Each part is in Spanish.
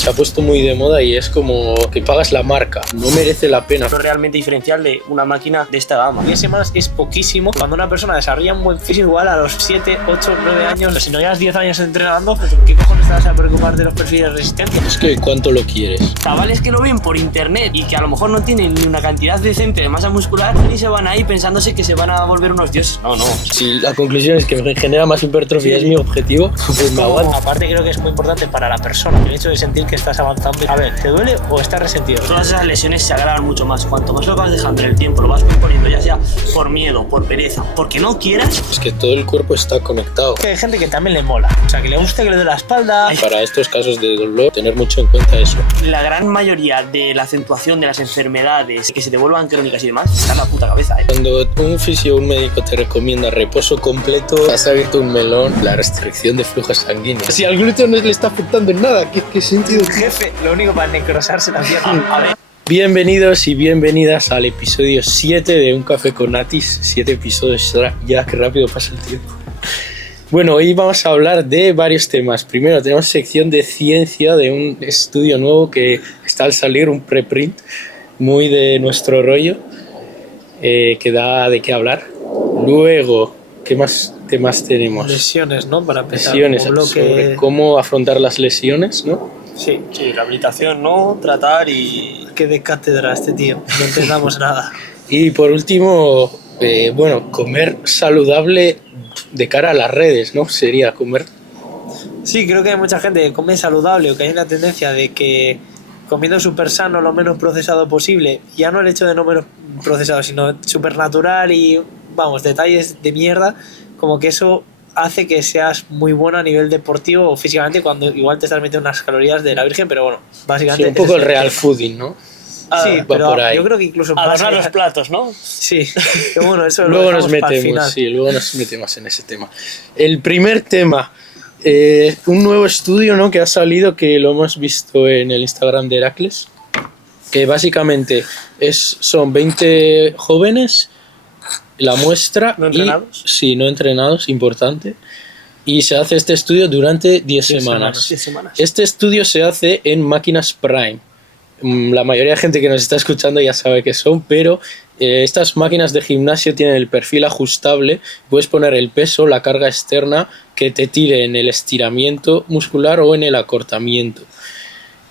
se ha puesto muy de moda y es como que pagas la marca, no merece la pena. No es realmente diferencial de una máquina de esta gama. 10 semanas es poquísimo. Cuando una persona desarrolla un buen físico, igual a los 7, 8, 9 años, si no llevas 10 años entrenando, ¿qué cojones te vas a preocupar de los perfiles de resistencia? Es que ¿cuánto lo quieres? Chavales que lo ven por internet y que a lo mejor no tienen ni una cantidad decente de masa muscular y se van ahí pensándose que se van a volver unos dioses. No. Si la conclusión es que me genera más hipertrofia, es mi objetivo, pues me aguanto. Aparte creo que es muy importante para la persona el hecho de sentir que estás avanzando. A ver, ¿te duele o estás resentido? Todas esas lesiones se agravan mucho más. Cuanto más lo vas dejando en el tiempo, lo vas posponiendo, ya sea por miedo, por pereza, porque no quieras. Es que todo el cuerpo está conectado. Hay gente que también le mola, o sea, que le gusta que le dé la espalda. Para estos casos de dolor, tener mucho en cuenta eso. La gran mayoría de la acentuación de las enfermedades que se te vuelvan crónicas y demás está en la puta cabeza, ¿eh? Cuando un fisio o un médico te recomienda reposo completo, has abierto un melón, la restricción de flujos sanguíneos. Si al glúteo no le está afectando en nada, ¿qué sentido tiene? Jefe, lo único para necrosarse la pierna. A ver. Bienvenidos y bienvenidas al episodio 7 de Un Café con Natis. 7 episodios ya, que rápido pasa el tiempo. Bueno, hoy vamos a hablar de varios temas. Primero tenemos sección de ciencia de un estudio nuevo que está al salir, un preprint muy de nuestro rollo, que da de qué hablar. Luego, ¿qué más temas tenemos? Lesiones, ¿no? Para empezar. Lesiones, sobre cómo afrontar las lesiones, ¿no? Sí. Rehabilitación, ¿no? Tratar y... Qué de cátedra este tío, no entendamos nada. Y por último, comer saludable de cara a las redes, ¿no? Sería comer. Sí, creo que hay mucha gente que come saludable o que hay una tendencia de que comiendo súper sano, lo menos procesado posible, ya no el hecho de no menos procesado, sino súper natural y, vamos, detalles de mierda, como que eso hace que seas muy bueno a nivel deportivo o físicamente cuando igual te estás metiendo unas calorías de la virgen, pero bueno, básicamente... Sí, un poco el real fooding, ¿no? Sí, pero por ahí. yo creo que incluso... Adornar los platos, ¿no? Sí, pero bueno, eso luego lo nos dejamos para el metemos, final. luego nos metemos en ese tema. El primer tema, un nuevo estudio, ¿no? Que ha salido, que lo hemos visto en el Instagram de Heracles, que básicamente son 20 jóvenes, la muestra... ¿No entrenados? Sí, no entrenados, importante. Y se hace este estudio durante 10 semanas. 10 semanas. Este estudio se hace en máquinas Prime. La mayoría de gente que nos está escuchando ya sabe qué son, pero estas máquinas de gimnasio tienen el perfil ajustable. Puedes poner el peso, la carga externa que te tire en el estiramiento muscular o en el acortamiento.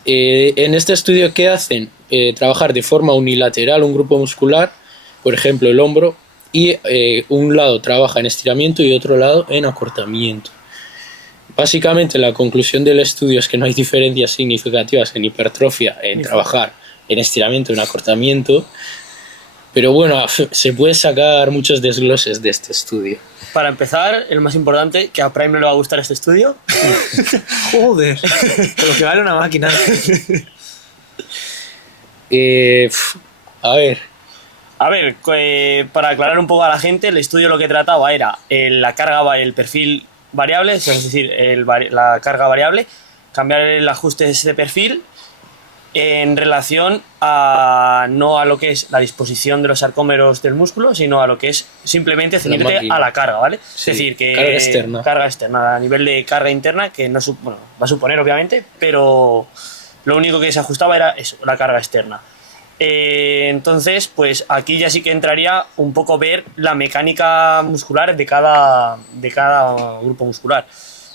En este estudio, ¿qué hacen? Trabajar de forma unilateral un grupo muscular, por ejemplo el hombro, y un lado trabaja en estiramiento y otro lado en acortamiento. Básicamente la conclusión del estudio es que no hay diferencias significativas en hipertrofia en trabajar en estiramiento y en acortamiento, pero bueno, se puede sacar muchos desgloses de este estudio. Para empezar, el más importante, que a Prime no le va a gustar este estudio. Joder, lo que vale una máquina. A ver, para aclarar un poco a la gente, el estudio lo que trataba era la carga, el perfil variable, es decir, la carga variable, cambiar el ajuste de ese perfil en relación a no a lo que es la disposición de los sarcómeros del músculo, sino a lo que es simplemente ceñirte a la carga, ¿vale? Sí, es decir, que carga externa, a nivel de carga interna, que no va a suponer obviamente, pero lo único que se ajustaba era eso, la carga externa. Entonces, pues aquí ya sí que entraría un poco ver la mecánica muscular de cada grupo muscular.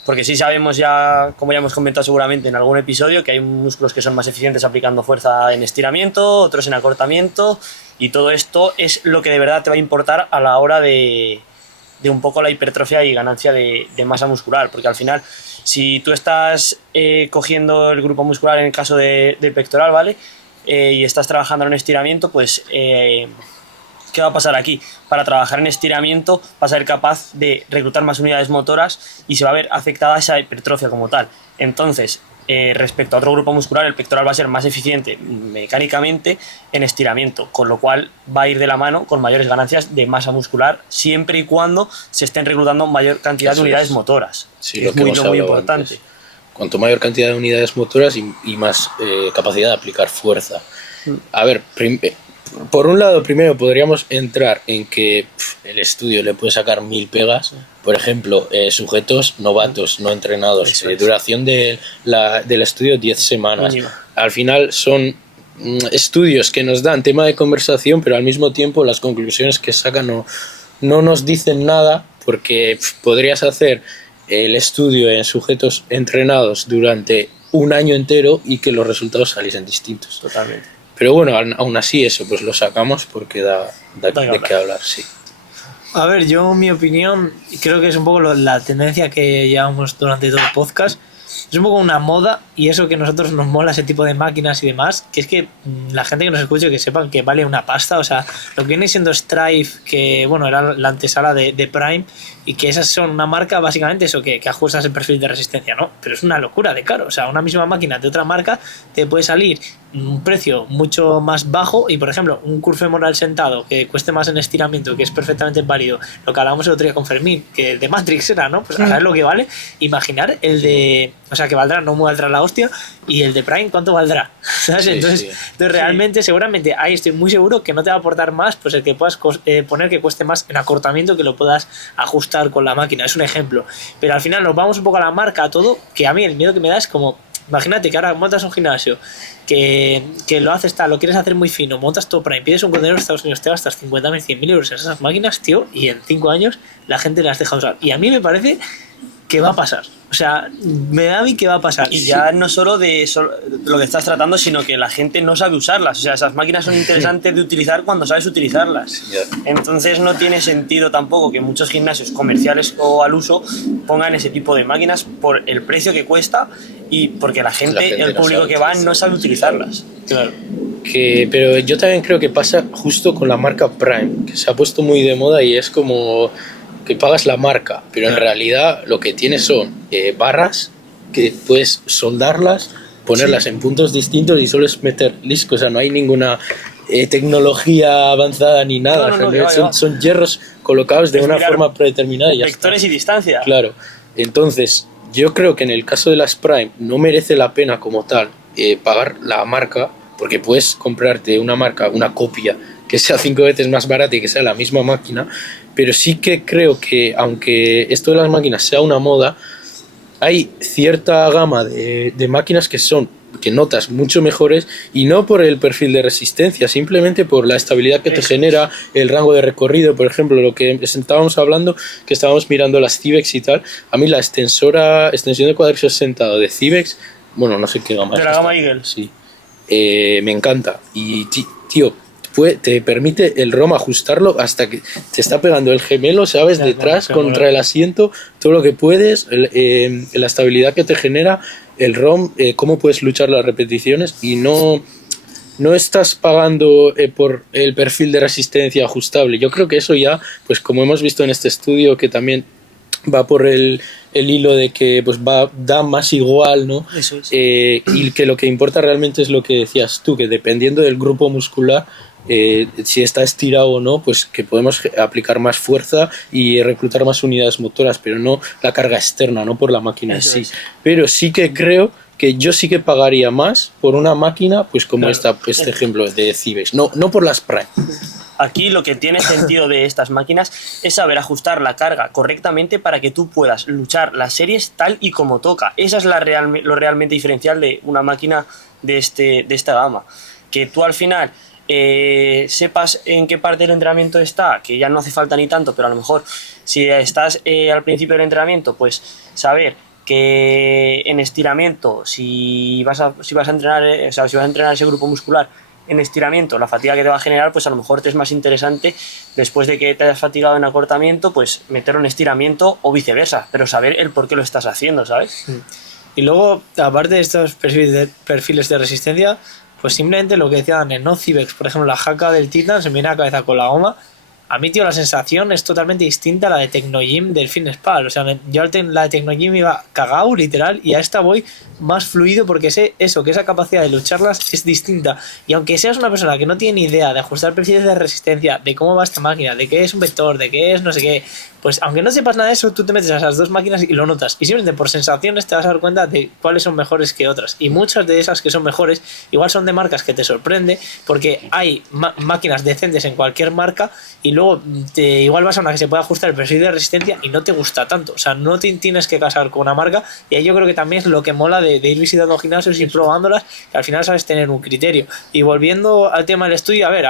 Porque sí sabemos ya, como ya hemos comentado seguramente en algún episodio, que hay músculos que son más eficientes aplicando fuerza en estiramiento, otros en acortamiento, y todo esto es lo que de verdad te va a importar a la hora de un poco la hipertrofia y ganancia de masa muscular. Porque al final, si tú estás cogiendo el grupo muscular en el caso del pectoral, ¿vale? Y estás trabajando en un estiramiento, pues ¿qué va a pasar aquí? Para trabajar en estiramiento vas a ser capaz de reclutar más unidades motoras y se va a ver afectada esa hipertrofia como tal. Entonces, respecto a otro grupo muscular, el pectoral va a ser más eficiente mecánicamente en estiramiento, con lo cual va a ir de la mano con mayores ganancias de masa muscular siempre y cuando se estén reclutando mayor cantidad de unidades motoras. Sí, es muy importante. Antes. Cuanto mayor cantidad de unidades motoras y más capacidad de aplicar fuerza. A ver, por un lado, primero podríamos entrar en que el estudio le puede sacar 1000 pegas. Por ejemplo, sujetos novatos, no entrenados. Eso es. Duración del estudio 10 semanas. Mínimo. Al final son estudios que nos dan tema de conversación, pero al mismo tiempo las conclusiones que sacan no nos dicen nada, porque podrías hacer el estudio en sujetos entrenados durante un año entero y que los resultados saliesen distintos. Totalmente. Pero bueno, aún así eso, pues lo sacamos porque da de qué hablar, sí. A ver, yo mi opinión, creo que es un poco la tendencia que llevamos durante todo el podcast. Es un poco una moda, y eso que a nosotros nos mola ese tipo de máquinas y demás, que es que la gente que nos escuche que sepan que vale una pasta. O sea, lo que viene siendo Strive, que bueno, era la antesala de Prime, y que esas son una marca básicamente eso, que ajustas el perfil de resistencia, ¿no? Pero es una locura de caro. O sea, una misma máquina de otra marca te puede salir un precio mucho más bajo, y por ejemplo un curl femoral sentado que cueste más en estiramiento, que es perfectamente válido, lo que hablábamos el otro día con Fermín, que el de Matrix era, ¿no? Pues a saber lo que vale, imaginar el de, o sea, que valdrá, no valdrá la hostia, y el de Prime cuánto valdrá, ¿sabes? Sí, Entonces, sí. entonces realmente seguramente ahí estoy muy seguro que no te va a aportar más, pues el que puedas poner que cueste más en acortamiento, que lo puedas ajustar con la máquina, es un ejemplo. Pero al final nos vamos un poco a la marca, a todo, que a mí el miedo que me da es como, imagínate que ahora montas un gimnasio que lo haces tal, lo quieres hacer muy fino, montas todo Prime, pides un contenedor de Estados Unidos, te gastas 50.000, 100.000 euros en esas máquinas, tío, y en 5 años la gente las deja usar. Y a mí me parece que va a pasar. O sea, me da a mí que va a pasar. Y ya no solo de lo que estás tratando, sino que la gente no sabe usarlas. O sea, esas máquinas son interesantes de utilizar cuando sabes utilizarlas. Entonces no tiene sentido tampoco que muchos gimnasios comerciales o al uso pongan ese tipo de máquinas por el precio que cuesta y porque la gente el no público sabe que va no sabe utilizarlas. Claro. Pero yo también creo que pasa justo con la marca Prime, que se ha puesto muy de moda y es como que pagas la marca, pero en realidad lo que tienes son barras que puedes soldarlas, ponerlas en puntos distintos y solo es meter discos. O sea, no hay ninguna tecnología avanzada ni nada. No, O sea, son hierros colocados de una forma predeterminada y ya está. Vectores y distancia. Claro. Entonces, yo creo que en el caso de las Prime no merece la pena como tal pagar la marca, porque puedes comprarte una marca, una copia que sea 5 veces más barata y que sea la misma máquina. Pero sí que creo que, aunque esto de las máquinas sea una moda, hay cierta gama de máquinas que notas mucho mejores, y no por el perfil de resistencia, simplemente por la estabilidad que te genera, el rango de recorrido. Por ejemplo, lo que estábamos hablando, que estábamos mirando las Cibex y tal, a mí la extensión de cuádriceps sentado de Cibex, bueno, no sé qué gama De es la esta. gama Eagle. Sí. Me encanta. Y tío, te permite el ROM ajustarlo hasta que te está pegando el gemelo, ¿sabes? Ya, Detrás, claro, contra el asiento, todo lo que puedes, la estabilidad que te genera el ROM, cómo puedes luchar las repeticiones, y no estás pagando por el perfil de resistencia ajustable. Yo creo que eso ya, pues como hemos visto en este estudio, que también va por el hilo de que pues da más igual, ¿no? Eso es. Y que lo que importa realmente es lo que decías tú, que dependiendo del grupo muscular, si está estirado o no, pues que podemos aplicar más fuerza y reclutar más unidades motoras, pero no la carga externa, no por la máquina en Eso sí. es. Pero sí que creo que yo sí que pagaría más por una máquina, pues como Claro. este ejemplo de Cibex, no por las Prime. Aquí lo que tiene sentido de estas máquinas es saber ajustar la carga correctamente para que tú puedas luchar las series tal y como toca. Esa es lo realmente diferencial de una máquina de esta gama. Que tú al final sepas en qué parte del entrenamiento está, que ya no hace falta ni tanto, pero a lo mejor si estás al principio del entrenamiento, pues saber que en estiramiento, si vas a entrenar, o sea, si vas a entrenar ese grupo muscular en estiramiento, la fatiga que te va a generar, pues a lo mejor te es más interesante, después de que te hayas fatigado en acortamiento, pues meterlo en estiramiento o viceversa, pero saber el por qué lo estás haciendo, ¿sabes? Y luego, aparte de estos perfiles de resistencia, pues simplemente lo que decía Daniel, ¿no? Cibex, por ejemplo, la jaca del Titan se me viene a la cabeza con la goma, A mí, tío, la sensación es totalmente distinta a la de Tecnogym del Fitnesspal. O sea, la de Tecnogym iba cagao, literal, y a esta voy más fluido porque sé eso, que esa capacidad de lucharlas es distinta. Y aunque seas una persona que no tiene ni idea de ajustar perfiles de resistencia, de cómo va esta máquina, de qué es un vector, de qué es no sé qué, pues aunque no sepas nada de eso, tú te metes a esas dos máquinas y lo notas. Y simplemente por sensaciones te vas a dar cuenta de cuáles son mejores que otras. Y muchas de esas que son mejores, igual son de marcas que te sorprende, porque hay máquinas decentes en cualquier marca y luego igual vas a una que se puede ajustar el perfil de resistencia y no te gusta tanto. O sea, no te tienes que casar con una marca, y ahí yo creo que también es lo que mola de ir visitando gimnasios y probándolas, que al final sabes tener un criterio. Y volviendo al tema del estudio, a ver,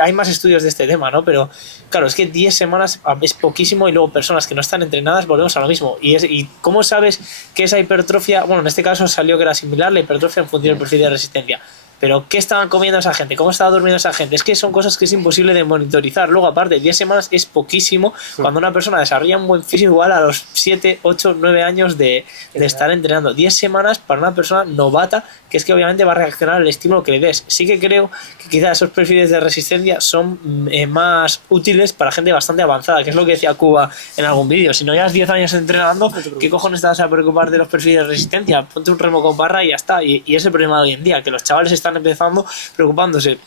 hay más estudios de este tema, ¿no? Pero claro, es que 10 semanas es poquísimo, y luego personas que no están entrenadas, volvemos a lo mismo. ¿Y cómo sabes que esa hipertrofia, bueno, en este caso salió que era similar la hipertrofia en función del perfil de resistencia? Pero ¿qué estaban comiendo esa gente? ¿Cómo estaba durmiendo esa gente? Es que son cosas que es imposible de monitorizar. Luego, aparte, 10 semanas es poquísimo cuando una persona desarrolla un buen físico igual a los 7, 8, 9 años de estar entrenando. 10 semanas para una persona novata, que es que obviamente va a reaccionar al estímulo que le des. Sí que creo que quizás esos perfiles de resistencia son más útiles para gente bastante avanzada, que es lo que decía Cuba en algún vídeo. Si no llevas 10 años entrenando, ¿qué cojones te vas a preocupar de los perfiles de resistencia? Ponte un remo con barra y ya está. Y es el problema de hoy en día, que los chavales están empezando preocupándose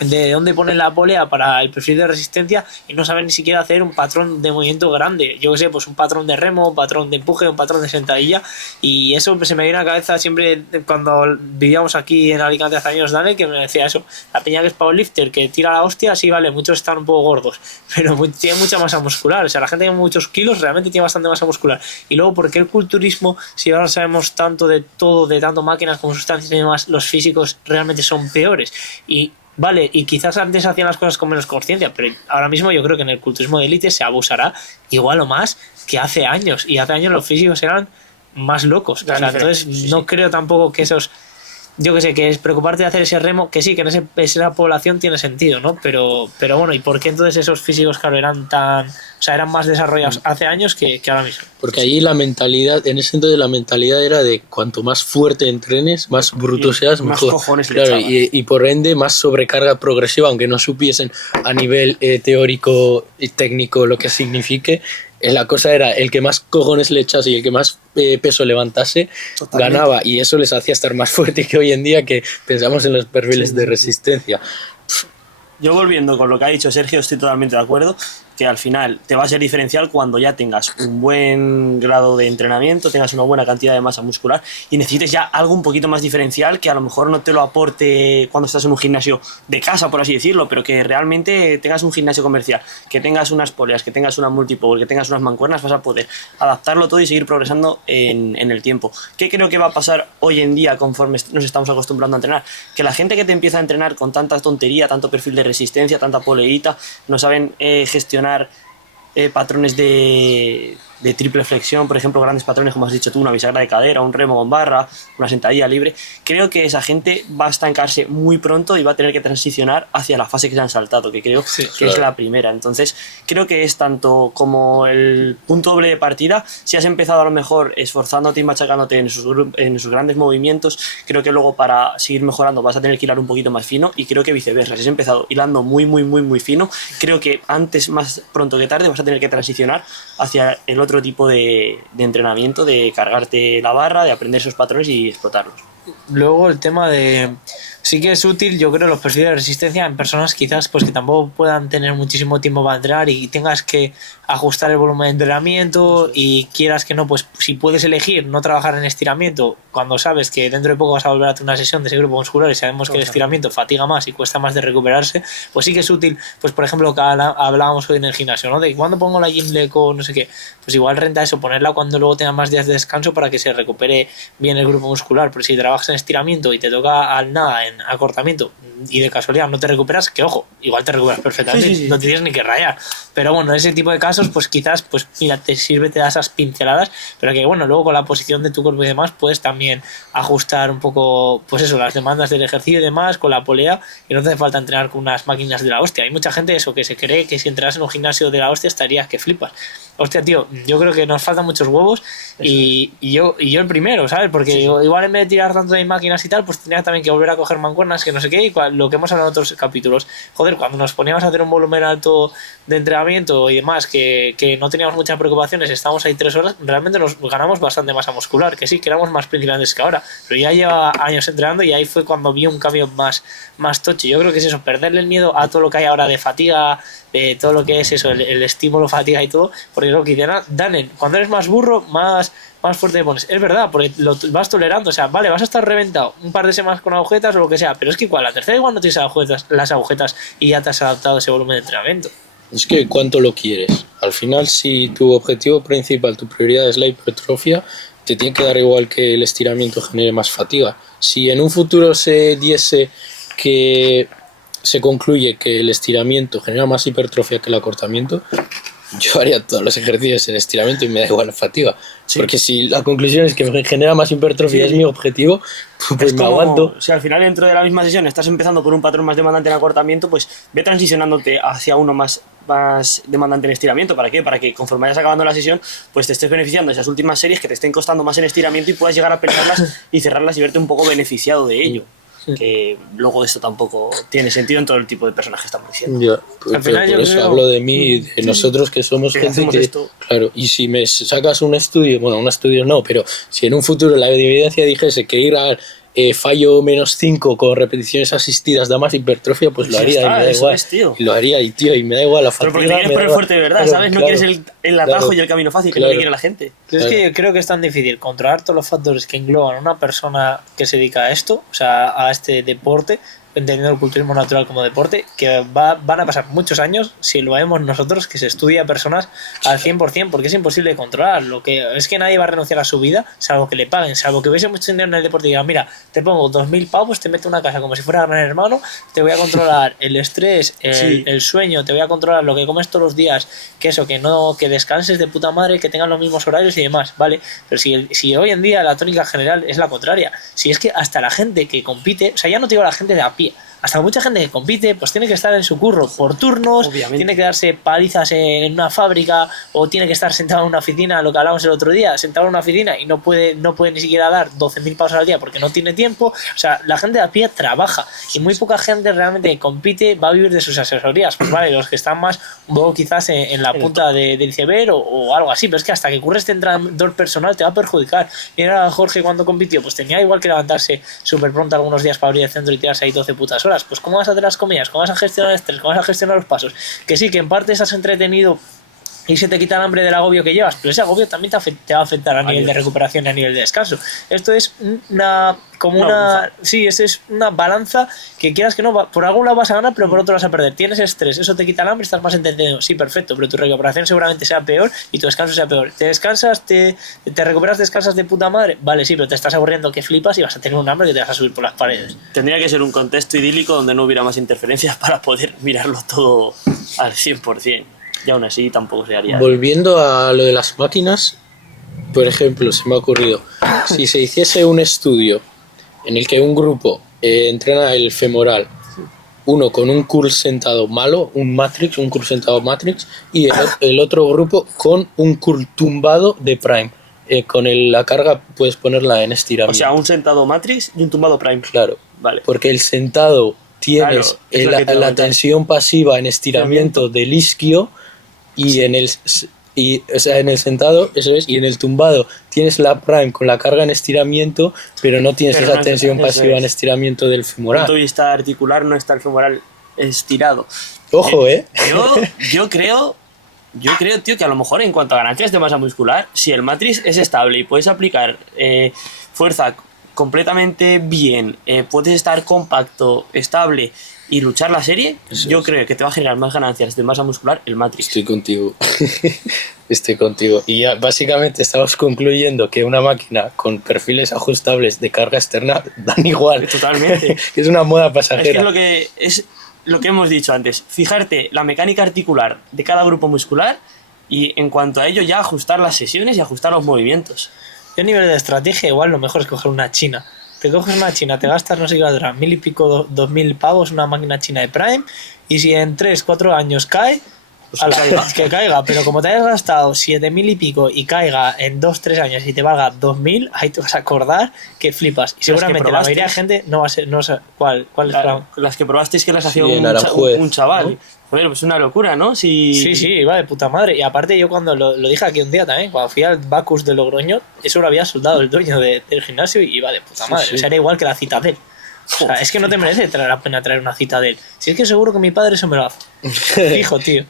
de dónde ponen la polea para el perfil de resistencia y no saben ni siquiera hacer un patrón de movimiento grande. Yo que sé, pues un patrón de remo, un patrón de empuje, un patrón de sentadilla, y eso se me viene a la cabeza siempre cuando vivíamos aquí en Alicante hace años, Dani, que me decía eso, la peña que es powerlifter, que tira la hostia, sí, vale, muchos están un poco gordos, pero tiene mucha masa muscular. O sea, la gente que tiene muchos kilos realmente tiene bastante masa muscular. Y luego, ¿por qué el culturismo, si ahora sabemos tanto de todo, de tanto máquinas como sustancias y demás, los físicos realmente son peores? Y vale, y quizás antes hacían las cosas con menos conciencia, pero ahora mismo yo creo que en el culturismo de élite se abusará igual o más que hace años. Y hace años los físicos eran más locos. O sea, entonces no creo tampoco que esos... Yo que sé, que es preocuparte de hacer ese remo, que sí, que en esa población tiene sentido, ¿no? Pero bueno, ¿y por qué entonces esos físicos, claro, eran tan... O sea, eran más desarrollados hace años que ahora mismo? Porque allí la mentalidad, en ese entonces la mentalidad era de cuanto más fuerte entrenes, más bruto seas, más mejor. cojones le Claro, echabas. y por ende más sobrecarga progresiva, aunque no supiesen a nivel teórico y técnico lo que signifique. La cosa era el que más cojones le echase y el que más peso levantase, Totalmente. ganaba, y eso les hacía estar más fuerte que hoy en día, que pensamos en los perfiles de resistencia. Yo, volviendo con lo que ha dicho Sergio, estoy totalmente de acuerdo que al final te va a ser diferencial cuando ya tengas un buen grado de entrenamiento, tengas una buena cantidad de masa muscular y necesites ya algo un poquito más diferencial, que a lo mejor no te lo aporte cuando estás en un gimnasio de casa, por así decirlo, pero que realmente tengas un gimnasio comercial, que tengas unas poleas, que tengas una multipole, que tengas unas mancuernas, vas a poder adaptarlo todo y seguir progresando en el tiempo. ¿Qué creo que va a pasar hoy en día conforme nos estamos acostumbrando a entrenar? Que la gente que te empieza a entrenar con tanta tontería, tanto perfil de resistencia, tanta poleíta, no saben gestionar patrones de triple flexión, por ejemplo, grandes patrones como has dicho tú, una bisagra de cadera, un remo con barra, una sentadilla libre. Creo que esa gente va a estancarse muy pronto y va a tener que transicionar hacia la fase que se han saltado, que creo que es la primera. Entonces creo que es tanto como el punto doble de partida. Si has empezado a lo mejor esforzándote y machacándote en sus grandes movimientos, creo que luego para seguir mejorando vas a tener que hilar un poquito más fino, y creo que viceversa. Si has empezado hilando muy fino, creo que antes, más pronto que tarde, vas a tener que transicionar hacia el otro tipo de entrenamiento, de cargarte la barra, de aprender esos patrones y explotarlos. Luego el tema de... Sí que es útil, yo creo, los perfiles de resistencia en personas quizás pues que tampoco puedan tener muchísimo tiempo para entrenar y tengas que ajustar el volumen de entrenamiento, y quieras que no, pues si puedes elegir no trabajar en estiramiento cuando sabes que dentro de poco vas a volver a tener una sesión de ese grupo muscular y sabemos que el estiramiento fatiga más y cuesta más de recuperarse, pues sí que es útil, pues por ejemplo, que hablábamos hoy en el gimnasio, ¿no? De cuando pongo la Gymlec o no sé qué, pues igual renta eso, ponerla cuando luego tenga más días de descanso para que se recupere bien el grupo muscular. Porque si trabajas en estiramiento y te toca al nada en acortamiento y de casualidad no te recuperas, que ojo, igual te recuperas perfectamente, Sí. no te tienes ni que rayar. Pero bueno, ese tipo de casos, pues quizás, pues mira, te sirve, te da esas pinceladas, pero que bueno, luego con la posición de tu cuerpo y demás, puedes también ajustar un poco, pues eso, las demandas del ejercicio y demás, con la polea, y no te hace falta entrenar con unas máquinas de la hostia. Hay mucha gente eso, que se cree que si entrenas en un gimnasio de la hostia estarías que flipas. Hostia, tío, yo creo que nos faltan muchos huevos y yo el primero, ¿sabes? Porque igual en vez de tirar tanto de máquinas y tal, pues tenía también que volver a coger mancuernas, que no sé qué, y lo que hemos hablado en otros capítulos. Joder, cuando nos poníamos a hacer un volumen alto de entrenamiento y demás, que no teníamos muchas preocupaciones, estábamos ahí 3 horas, realmente nos ganamos bastante masa muscular, que sí, que éramos más principiantes que ahora, pero ya lleva años entrenando y ahí fue cuando vi un cambio más tocho. Yo creo que es eso, perderle el miedo a todo lo que hay ahora de fatiga, de todo lo que es eso, el estímulo, fatiga y todo, porque lo que dicen, Danen, cuando eres más burro, más fuerte te pones. Es verdad, porque lo vas tolerando, o sea, vale, vas a estar reventado un par de semanas con agujetas o lo que sea, pero es que igual, la tercera igual no tienes las agujetas y ya te has adaptado a ese volumen de entrenamiento. Es que cuánto lo quieres. Al final, si tu objetivo principal, tu prioridad es la hipertrofia, te tiene que dar igual que el estiramiento genere más fatiga. Si en un futuro se diese que se concluye que el estiramiento genera más hipertrofia que el acortamiento, yo haría todos los ejercicios en estiramiento y me da igual la fatiga. Sí. Porque si la conclusión es que me genera más hipertrofia, sí, es mi objetivo, pues es me como, aguanto. Si al final dentro de la misma sesión estás empezando por un patrón más demandante en acortamiento, pues ve transicionándote hacia uno más demandante en estiramiento. ¿Para qué? Para que conforme vayas acabando la sesión, pues te estés beneficiando de esas últimas series que te estén costando más en estiramiento y puedas llegar a pelearlas y cerrarlas y verte un poco beneficiado de ello. Sí. Que luego esto tampoco tiene sentido en todo el tipo de personajes que estamos diciendo. Ya, al final por eso hablo de mí, de nosotros que somos gente que... Esto. Claro, y si me sacas un estudio, bueno, un estudio no, pero si en un futuro la evidencia dijese que ir al fallo -5 con repeticiones asistidas da más hipertrofia, pues lo haría, y me da igual. Y lo haría, y me da igual la fatiga. Pero porque quieres poner fuerte de verdad, claro, ¿sabes? No quieres el atajo y el camino fácil, que es lo que quiere la gente. Es que yo creo que es tan difícil controlar todos los factores que engloban a una persona que se dedica a esto, o sea, a este deporte, entendiendo el culturismo natural como deporte, que van a pasar muchos años, si lo vemos nosotros, que se estudia a personas al 100%, porque es imposible de controlar. Lo que es que nadie va a renunciar a su vida, salvo que le paguen, salvo que hubiese mucho dinero en el deporte y digan, mira, te pongo 2.000 pavos, te meto en una casa como si fuera Gran Hermano, te voy a controlar el estrés, el sueño, te voy a controlar lo que comes todos los días, que descanses de puta madre, que tengan los mismos horarios y demás, ¿vale? Pero si hoy en día la tónica general es la contraria, si es que hasta la gente que compite, o sea, ya no te digo la gente de a pie, hasta mucha gente que compite, pues tiene que estar en su curro por turnos, obviamente, tiene que darse palizas en una fábrica o tiene que estar sentado en una oficina, lo que hablábamos el otro día, sentado en una oficina y no puede ni siquiera dar 12.000 pasos al día porque no tiene tiempo. O sea, la gente de a pie trabaja y muy poca gente realmente que compite va a vivir de sus asesorías. Pues vale, los que están más un poco quizás en la punta del iceberg o algo así, pero es que hasta que ocurre este entrenador personal te va a perjudicar. Mira a Jorge cuando compitió, pues tenía igual que levantarse súper pronto algunos días para abrir el centro y tirarse ahí 12 putas horas. Pues ¿cómo vas a hacer las comidas? ¿Cómo vas a gestionar el estrés? ¿Cómo vas a gestionar los pasos? Que sí, que en parte estás entretenido y se te quita el hambre del agobio que llevas, pero ese agobio también te va a afectar a nivel de recuperación y a nivel de descanso. Esto es es una balanza que quieras que no, por algún lado vas a ganar, pero por otro vas a perder. Tienes estrés, eso te quita el hambre, estás más entretenido. Sí, perfecto, pero tu recuperación seguramente sea peor y tu descanso sea peor. Te descansas, te recuperas, descansas de puta madre. Vale, sí, pero te estás aburriendo que flipas y vas a tener un hambre que te vas a subir por las paredes. Tendría que ser un contexto idílico donde no hubiera más interferencias para poder mirarlo todo al 100%. Y aún así tampoco se haría. Volviendo a lo de las máquinas, por ejemplo, se me ha ocurrido, si se hiciese un estudio en el que un grupo entrena el femoral, uno con un curl sentado malo, un curl sentado matrix, y el otro grupo con un curl tumbado de prime. Con la carga puedes ponerla en estiramiento. O sea, un sentado matrix y un tumbado prime. Claro, vale. Porque el sentado tienes la tensión pasiva en estiramiento del isquio y en el sentado, eso es, y en el tumbado tienes la prime con la carga en estiramiento, pero no tienes esa tensión pasiva en estiramiento del femoral. Punto de vista articular no está el femoral estirado. Ojo, Yo creo, tío, que a lo mejor en cuanto a ganancias de masa muscular, si el matrix es estable y puedes aplicar fuerza completamente bien, puedes estar compacto, estable y luchar la serie, eso yo creo que te va a generar más ganancias de masa muscular el matrix. Estoy contigo. Y ya básicamente estamos concluyendo que una máquina con perfiles ajustables de carga externa dan igual. Totalmente. Es una moda pasajera. Es lo que hemos dicho antes. Fijarte la mecánica articular de cada grupo muscular y en cuanto a ello ya ajustar las sesiones y ajustar los movimientos. Y a nivel de estrategia igual lo mejor es coger una china. Te coges una china, te gastas no sé qué valdrá, 1.000 y pico, 2.000 pavos una máquina china de Prime, y si en 3-4 años cae, Pues Ala, que caiga. que caiga, pero como te hayas gastado 7.000 y pico y caiga en 2-3 años y te valga 2.000, ahí te vas a acordar que flipas. Y seguramente la mayoría de gente no va a ser. No sé, ¿cuál es la.? Las que probasteis que las hacía Sí, en Aranjuez, un chaval. ¿no? Joder, pues una locura, ¿no? Sí, iba de puta madre. Y aparte, yo cuando lo dije aquí un día también, cuando fui al Bacus de Logroño, eso lo había soldado el dueño del gimnasio y iba de puta madre. Sí. O sea, era igual que la Citadel. O sea, es que no te merece la pena traer una Citadel. Si es que seguro que mi padre eso me lo hace. Fijo, tío.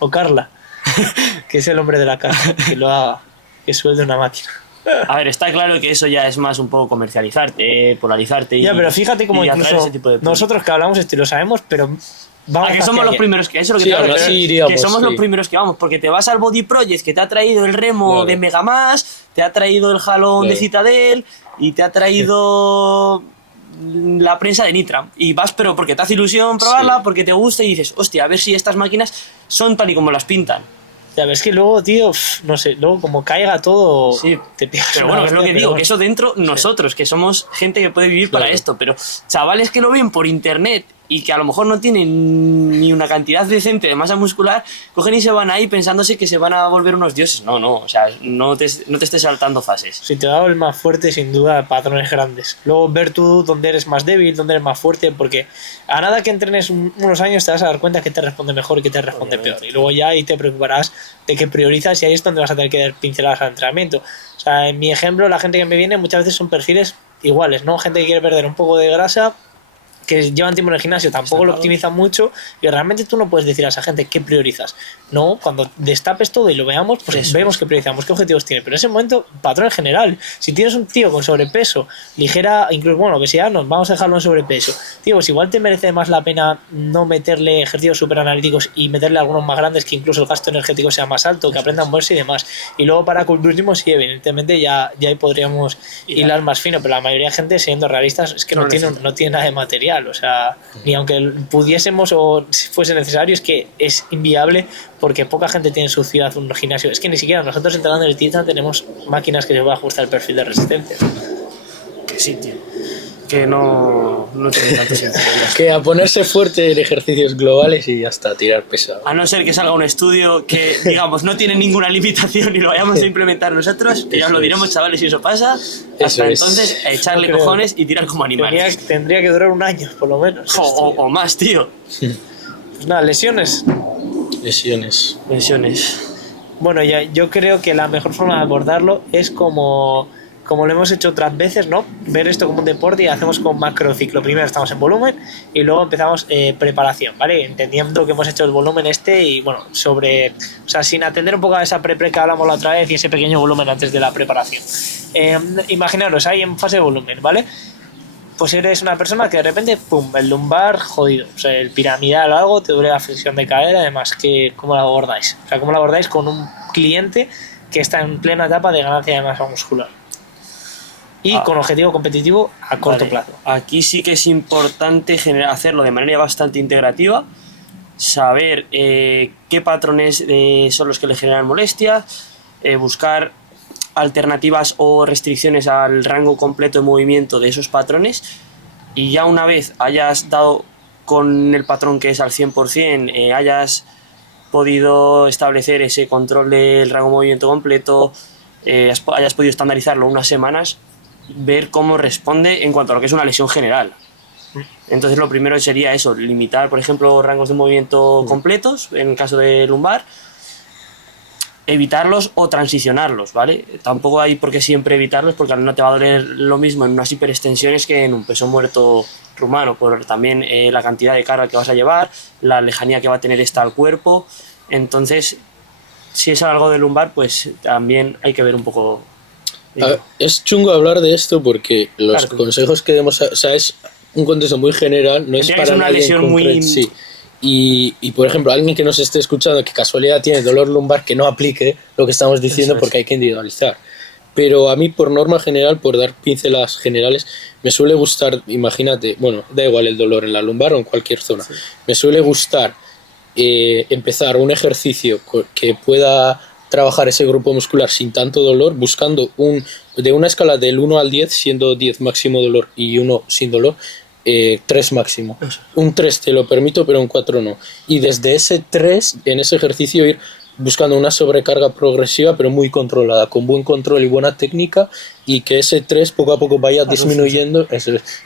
O Carla, que es el hombre de la casa, que lo haga, que suelde una máquina. A ver, está claro que eso ya es más un poco comercializarte, polarizarte y. Ya, pero fíjate como y atraer incluso ese tipo de público. nosotros que hablamos esto y lo sabemos, pero vamos Que hacia somos los allá. primeros que. Eso es lo que Sí, te aún digo, así que iríamos, somos los sí. primeros que vamos, porque te vas al Body Project que te ha traído el remo Claro. de Megamass, te ha traído el jalón de Claro. Citadel y te ha traído la prensa de Nitram. Y vas, pero porque te hace ilusión probarla, Sí. porque te gusta y dices, hostia, a ver si estas máquinas son tal y como las pintan. Ya ves que luego, tío, no sé, luego como caiga todo, Sí. te pegas Pero una bueno, es lo hostia, que pero digo, bueno. que eso dentro nosotros, que somos gente que puede vivir para Claro. esto, pero chavales que lo ven por internet y que a lo mejor no tienen ni una cantidad decente de masa muscular, cogen y se van ahí pensándose que se van a volver unos dioses. No, o sea, no te estés saltando fases. Si te da el más fuerte, sin duda, patrones grandes. Luego ver tú dónde eres más débil, dónde eres más fuerte, porque a nada que entrenes unos años te vas a dar cuenta que te responde mejor y que te responde Obviamente. peor. Y luego ya ahí te preocuparás de que priorizas y ahí es donde vas a tener que dar pinceladas al entrenamiento. O sea, en mi ejemplo, la gente que me viene muchas veces son perfiles iguales, ¿no? Gente que quiere perder un poco de grasa, que llevan tiempo en el gimnasio, tampoco lo optimizan mucho y realmente tú no puedes decir a esa gente qué priorizas. No, cuando destapes todo y lo veamos, pues Eso vemos qué priorizamos, qué objetivos tiene. Pero en ese momento, patrón en general, si tienes un tío con sobrepeso, ligera, incluso, bueno, obesidad, no, vamos a dejarlo en sobrepeso. Tío, pues igual te merece más la pena no meterle ejercicios súper analíticos y meterle algunos más grandes que incluso el gasto energético sea más alto, que aprendan a moverse y demás. Y luego para culturismo, sí, evidentemente ya ahí podríamos hilar más fino, pero la mayoría de gente, siendo realistas, es que No no tiene nada de material. O sea, ni aunque pudiésemos o si fuese necesario, es que es inviable porque poca gente tiene en su ciudad un gimnasio. Es que ni siquiera nosotros entrenando en el Titan tenemos máquinas que se puedan ajustar el perfil de resistencia. Que sí, tío. Que no tiene tanto sentido. Que a ponerse fuerte en ejercicios globales y hasta tirar pesado. A no ser que salga un estudio que, digamos, no tiene ninguna limitación y lo vayamos a implementar nosotros, que ya os lo Eso diremos, es. chavales, si eso pasa. Eso Hasta es. entonces, echarle No creo. cojones y tirar como animales. Tendría que durar un año, por lo menos. O más, tío. Pues nada, lesiones. Lesiones. Pensiones. Bueno, yo creo que la mejor forma de abordarlo es como lo hemos hecho otras veces, ¿no? Ver esto como un deporte y hacemos con macrociclo. Primero estamos en volumen y luego empezamos preparación, ¿vale? Entendiendo que hemos hecho el volumen y, bueno, o sea, sin atender un poco a esa pre que hablamos la otra vez y ese pequeño volumen antes de la preparación. Imaginaros, ahí en fase de volumen, ¿vale? Pues eres una persona que de repente, pum, el lumbar jodido, o sea, el piramidal o algo, te duele la flexión de cadera, además, ¿cómo lo abordáis? O sea, ¿cómo lo abordáis con un cliente que está en plena etapa de ganancia de masa muscular? Y con objetivo competitivo a corto Vale. plazo. Aquí sí que es importante hacerlo de manera bastante integrativa, saber qué patrones son los que le generan molestia, buscar alternativas o restricciones al rango completo de movimiento de esos patrones, y ya una vez hayas dado con el patrón que es al 100%, hayas podido establecer ese control del rango de movimiento completo, hayas podido estandarizarlo unas semanas, ver cómo responde en cuanto a lo que es una lesión general. Entonces lo primero sería eso, limitar, por ejemplo, rangos de movimiento completos, en el caso de lumbar, evitarlos o transicionarlos, ¿vale? Tampoco hay por qué siempre evitarlos, porque no te va a doler lo mismo en unas hiperextensiones que en un peso muerto rumano, por también la cantidad de carga que vas a llevar, la lejanía que va a tener esta al cuerpo. Entonces, si es algo de lumbar, pues también hay que ver un poco. Es chungo hablar de esto porque los Claro. consejos que demos, o sea, es un contexto muy general, no es Tendría que para ser una nadie en lesión muy- concreto, sí. Y, por ejemplo, alguien que nos esté escuchando que casualidad tiene dolor lumbar, que no aplique lo que estamos diciendo Eso es. porque hay que individualizar. Pero a mí, por norma general, por dar pinceladas generales, me suele gustar, imagínate, bueno, da igual el dolor en la lumbar o en cualquier zona, me suele gustar empezar un ejercicio que pueda trabajar ese grupo muscular sin tanto dolor, buscando de una escala del 1 al 10, siendo 10 máximo dolor y 1 sin dolor, 3 máximo. Un 3 te lo permito, pero un 4 no. Y desde ese 3, en ese ejercicio, ir buscando una sobrecarga progresiva, pero muy controlada, con buen control y buena técnica, y que ese 3 poco a poco vaya disminuyendo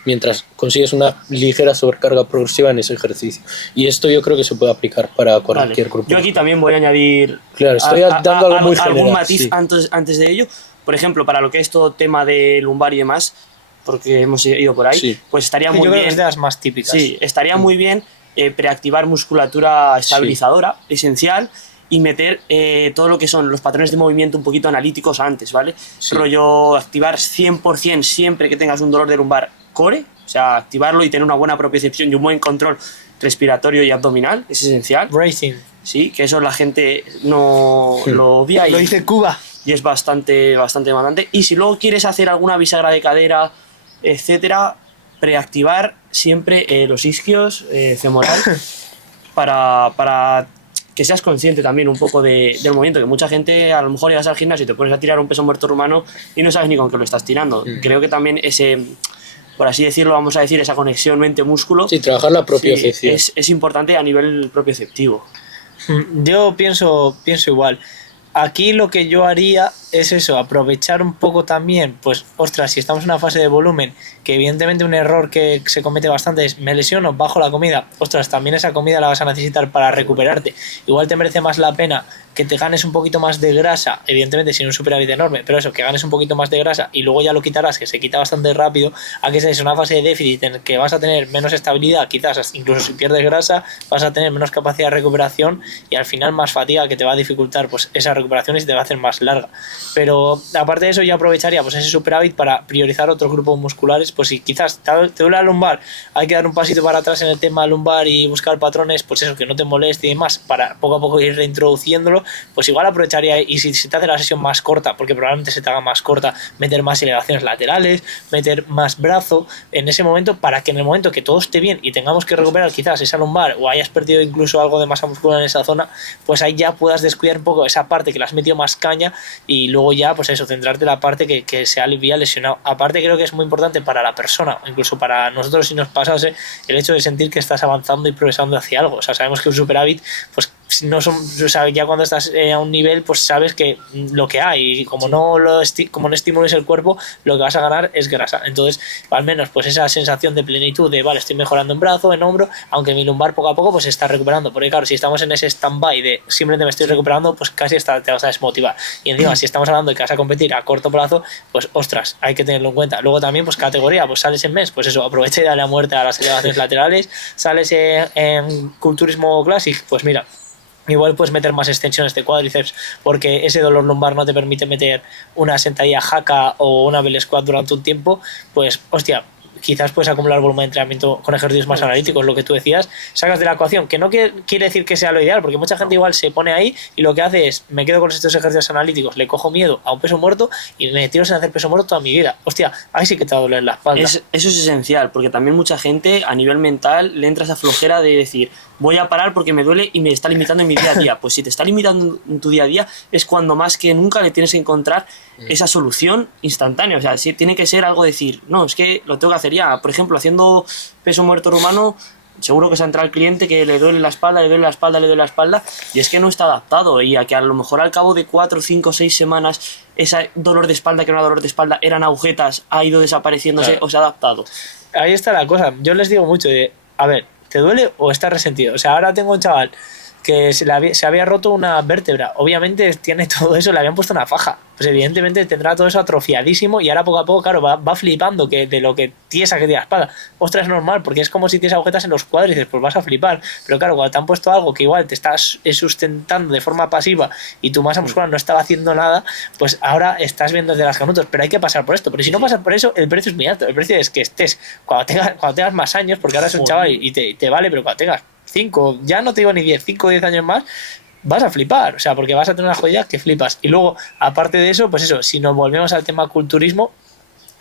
mientras consigues una ligera sobrecarga progresiva en ese ejercicio. Y esto yo creo que se puede aplicar para cualquier grupo. Yo aquí también voy a añadir Claro, estoy dando algo muy general, algún matiz sí. antes de ello. Por ejemplo, para lo que es todo tema de lumbar y demás, porque hemos ido por ahí, Sí. pues estaría Sí, muy yo creo que bien. es de las más típicas. Sí, estaría muy bien preactivar musculatura estabilizadora, esencial, y meter todo lo que son los patrones de movimiento un poquito analíticos antes, ¿vale? Sí. Rollo activar 100% siempre que tengas un dolor de lumbar core, o sea, activarlo y tener una buena propiocepción y un buen control respiratorio y abdominal, es esencial. Racing. Sí, que eso la gente no lo obvia Lo y, dice Cuba. y es bastante demandante. Y si luego quieres hacer alguna bisagra de cadera, etcétera, preactivar siempre los isquios femoral para que seas consciente también un poco del movimiento, que mucha gente a lo mejor llegas al gimnasio y te pones a tirar un peso muerto rumano y no sabes ni con qué lo estás tirando. Creo que también ese, por así decirlo, vamos a decir, esa conexión mente-músculo, Sí, trabajar la propiocepción. es importante a nivel propioceptivo. Yo pienso igual. Aquí lo que yo haría es eso, aprovechar un poco también, pues, ostras, si estamos en una fase de volumen, que evidentemente un error que se comete bastante es, me lesiono, bajo la comida, ostras, también esa comida la vas a necesitar para recuperarte. Igual te merece más la pena que te ganes un poquito más de grasa, evidentemente sin un superávit enorme, pero eso, que ganes un poquito más de grasa y luego ya lo quitarás, que se quita bastante rápido, a que es una fase de déficit en que vas a tener menos estabilidad, quizás incluso si pierdes grasa, vas a tener menos capacidad de recuperación y al final más fatiga, que te va a dificultar pues esa recuperación y se te va a hacer más larga. Pero aparte de eso, yo aprovecharía pues ese superávit para priorizar otros grupos musculares, pues si quizás te duele la lumbar, hay que dar un pasito para atrás en el tema lumbar y buscar patrones, pues eso, que no te moleste y demás, para poco a poco ir reintroduciéndolo, pues igual aprovecharía, y si se te hace la sesión más corta, porque probablemente se te haga más corta, meter más elevaciones laterales, meter más brazo en ese momento, para que en el momento que todo esté bien y tengamos que recuperar quizás esa lumbar o hayas perdido incluso algo de masa muscular en esa zona, pues ahí ya puedas descuidar un poco esa parte que le has metido más caña y luego ya pues eso, centrarte en la parte que se había lesionado. Aparte creo que es muy importante para la persona, incluso para nosotros si nos pasase, el hecho de sentir que estás avanzando y progresando hacia algo. O sea, sabemos que un superávit pues no son, o sea, ya cuando estás a un nivel pues sabes que lo que hay y como no estimules el cuerpo, lo que vas a ganar es grasa. Entonces al menos pues esa sensación de plenitud de vale, estoy mejorando en brazo, en hombro, aunque mi lumbar poco a poco pues se está recuperando, porque claro, si estamos en ese stand-by de simplemente me estoy recuperando, pues casi te vas a desmotivar. Y encima si estamos hablando de que vas a competir a corto plazo, pues ostras, hay que tenerlo en cuenta. Luego también pues categoría, pues sales en mes, pues eso, aprovecha y dale a muerte a las elevaciones laterales. Sales en culturismo classic, pues mira, igual puedes meter más extensiones de cuádriceps porque ese dolor lumbar no te permite meter una sentadilla jaca o una bell squat durante un tiempo, pues hostia, quizás puedes acumular volumen de entrenamiento con ejercicios más analíticos, lo que tú decías, sacas de la ecuación, que no quiere decir que sea lo ideal, porque mucha gente igual se pone ahí y lo que hace es, me quedo con estos ejercicios analíticos, le cojo miedo a un peso muerto y me tiro sin hacer peso muerto toda mi vida. Hostia, ahí sí que te va a doler la espalda. Eso es esencial, porque también mucha gente a nivel mental le entra esa flojera de decir, voy a parar porque me duele y me está limitando en mi día a día. Pues si te está limitando en tu día a día es cuando más que nunca le tienes que encontrar esa solución instantánea. O sea, si tiene que ser algo de decir, no, es que lo tengo que hacer ya. Por ejemplo, haciendo peso muerto rumano, seguro que se entra al cliente que le duele la espalda, le duele la espalda, le duele la espalda, y es que no está adaptado, y a que a lo mejor al cabo de 4, 5, 6 semanas ese dolor de espalda, que no era dolor de espalda, eran agujetas, ha ido desapareciéndose, Claro. o se ha adaptado. Ahí está la cosa. Yo les digo mucho de, a ver, ¿te duele o estás resentido? O sea, ahora tengo un chaval que se había roto una vértebra. Obviamente tiene todo eso, le habían puesto una faja. Pues evidentemente tendrá todo eso atrofiadísimo y ahora poco a poco, claro, va flipando que de lo que tiesa que tiene la espalda. Ostras, es normal, porque es como si tienes agujetas en los cuádriceps, pues vas a flipar. Pero claro, cuando te han puesto algo que igual te estás sustentando de forma pasiva y tu masa muscular no estaba haciendo nada, pues ahora estás viendo desde las canutos. Pero hay que pasar por esto, porque si no pasas por eso, el precio es muy alto. El precio es que estés, cuando tengas más años, porque ahora es un chaval y te vale, pero cuando tengas 5, ya no te digo ni 10, 5 o 10 años más, vas a flipar, o sea, porque vas a tener una joya que flipas. Y luego, aparte de eso, pues eso, si nos volvemos al tema culturismo,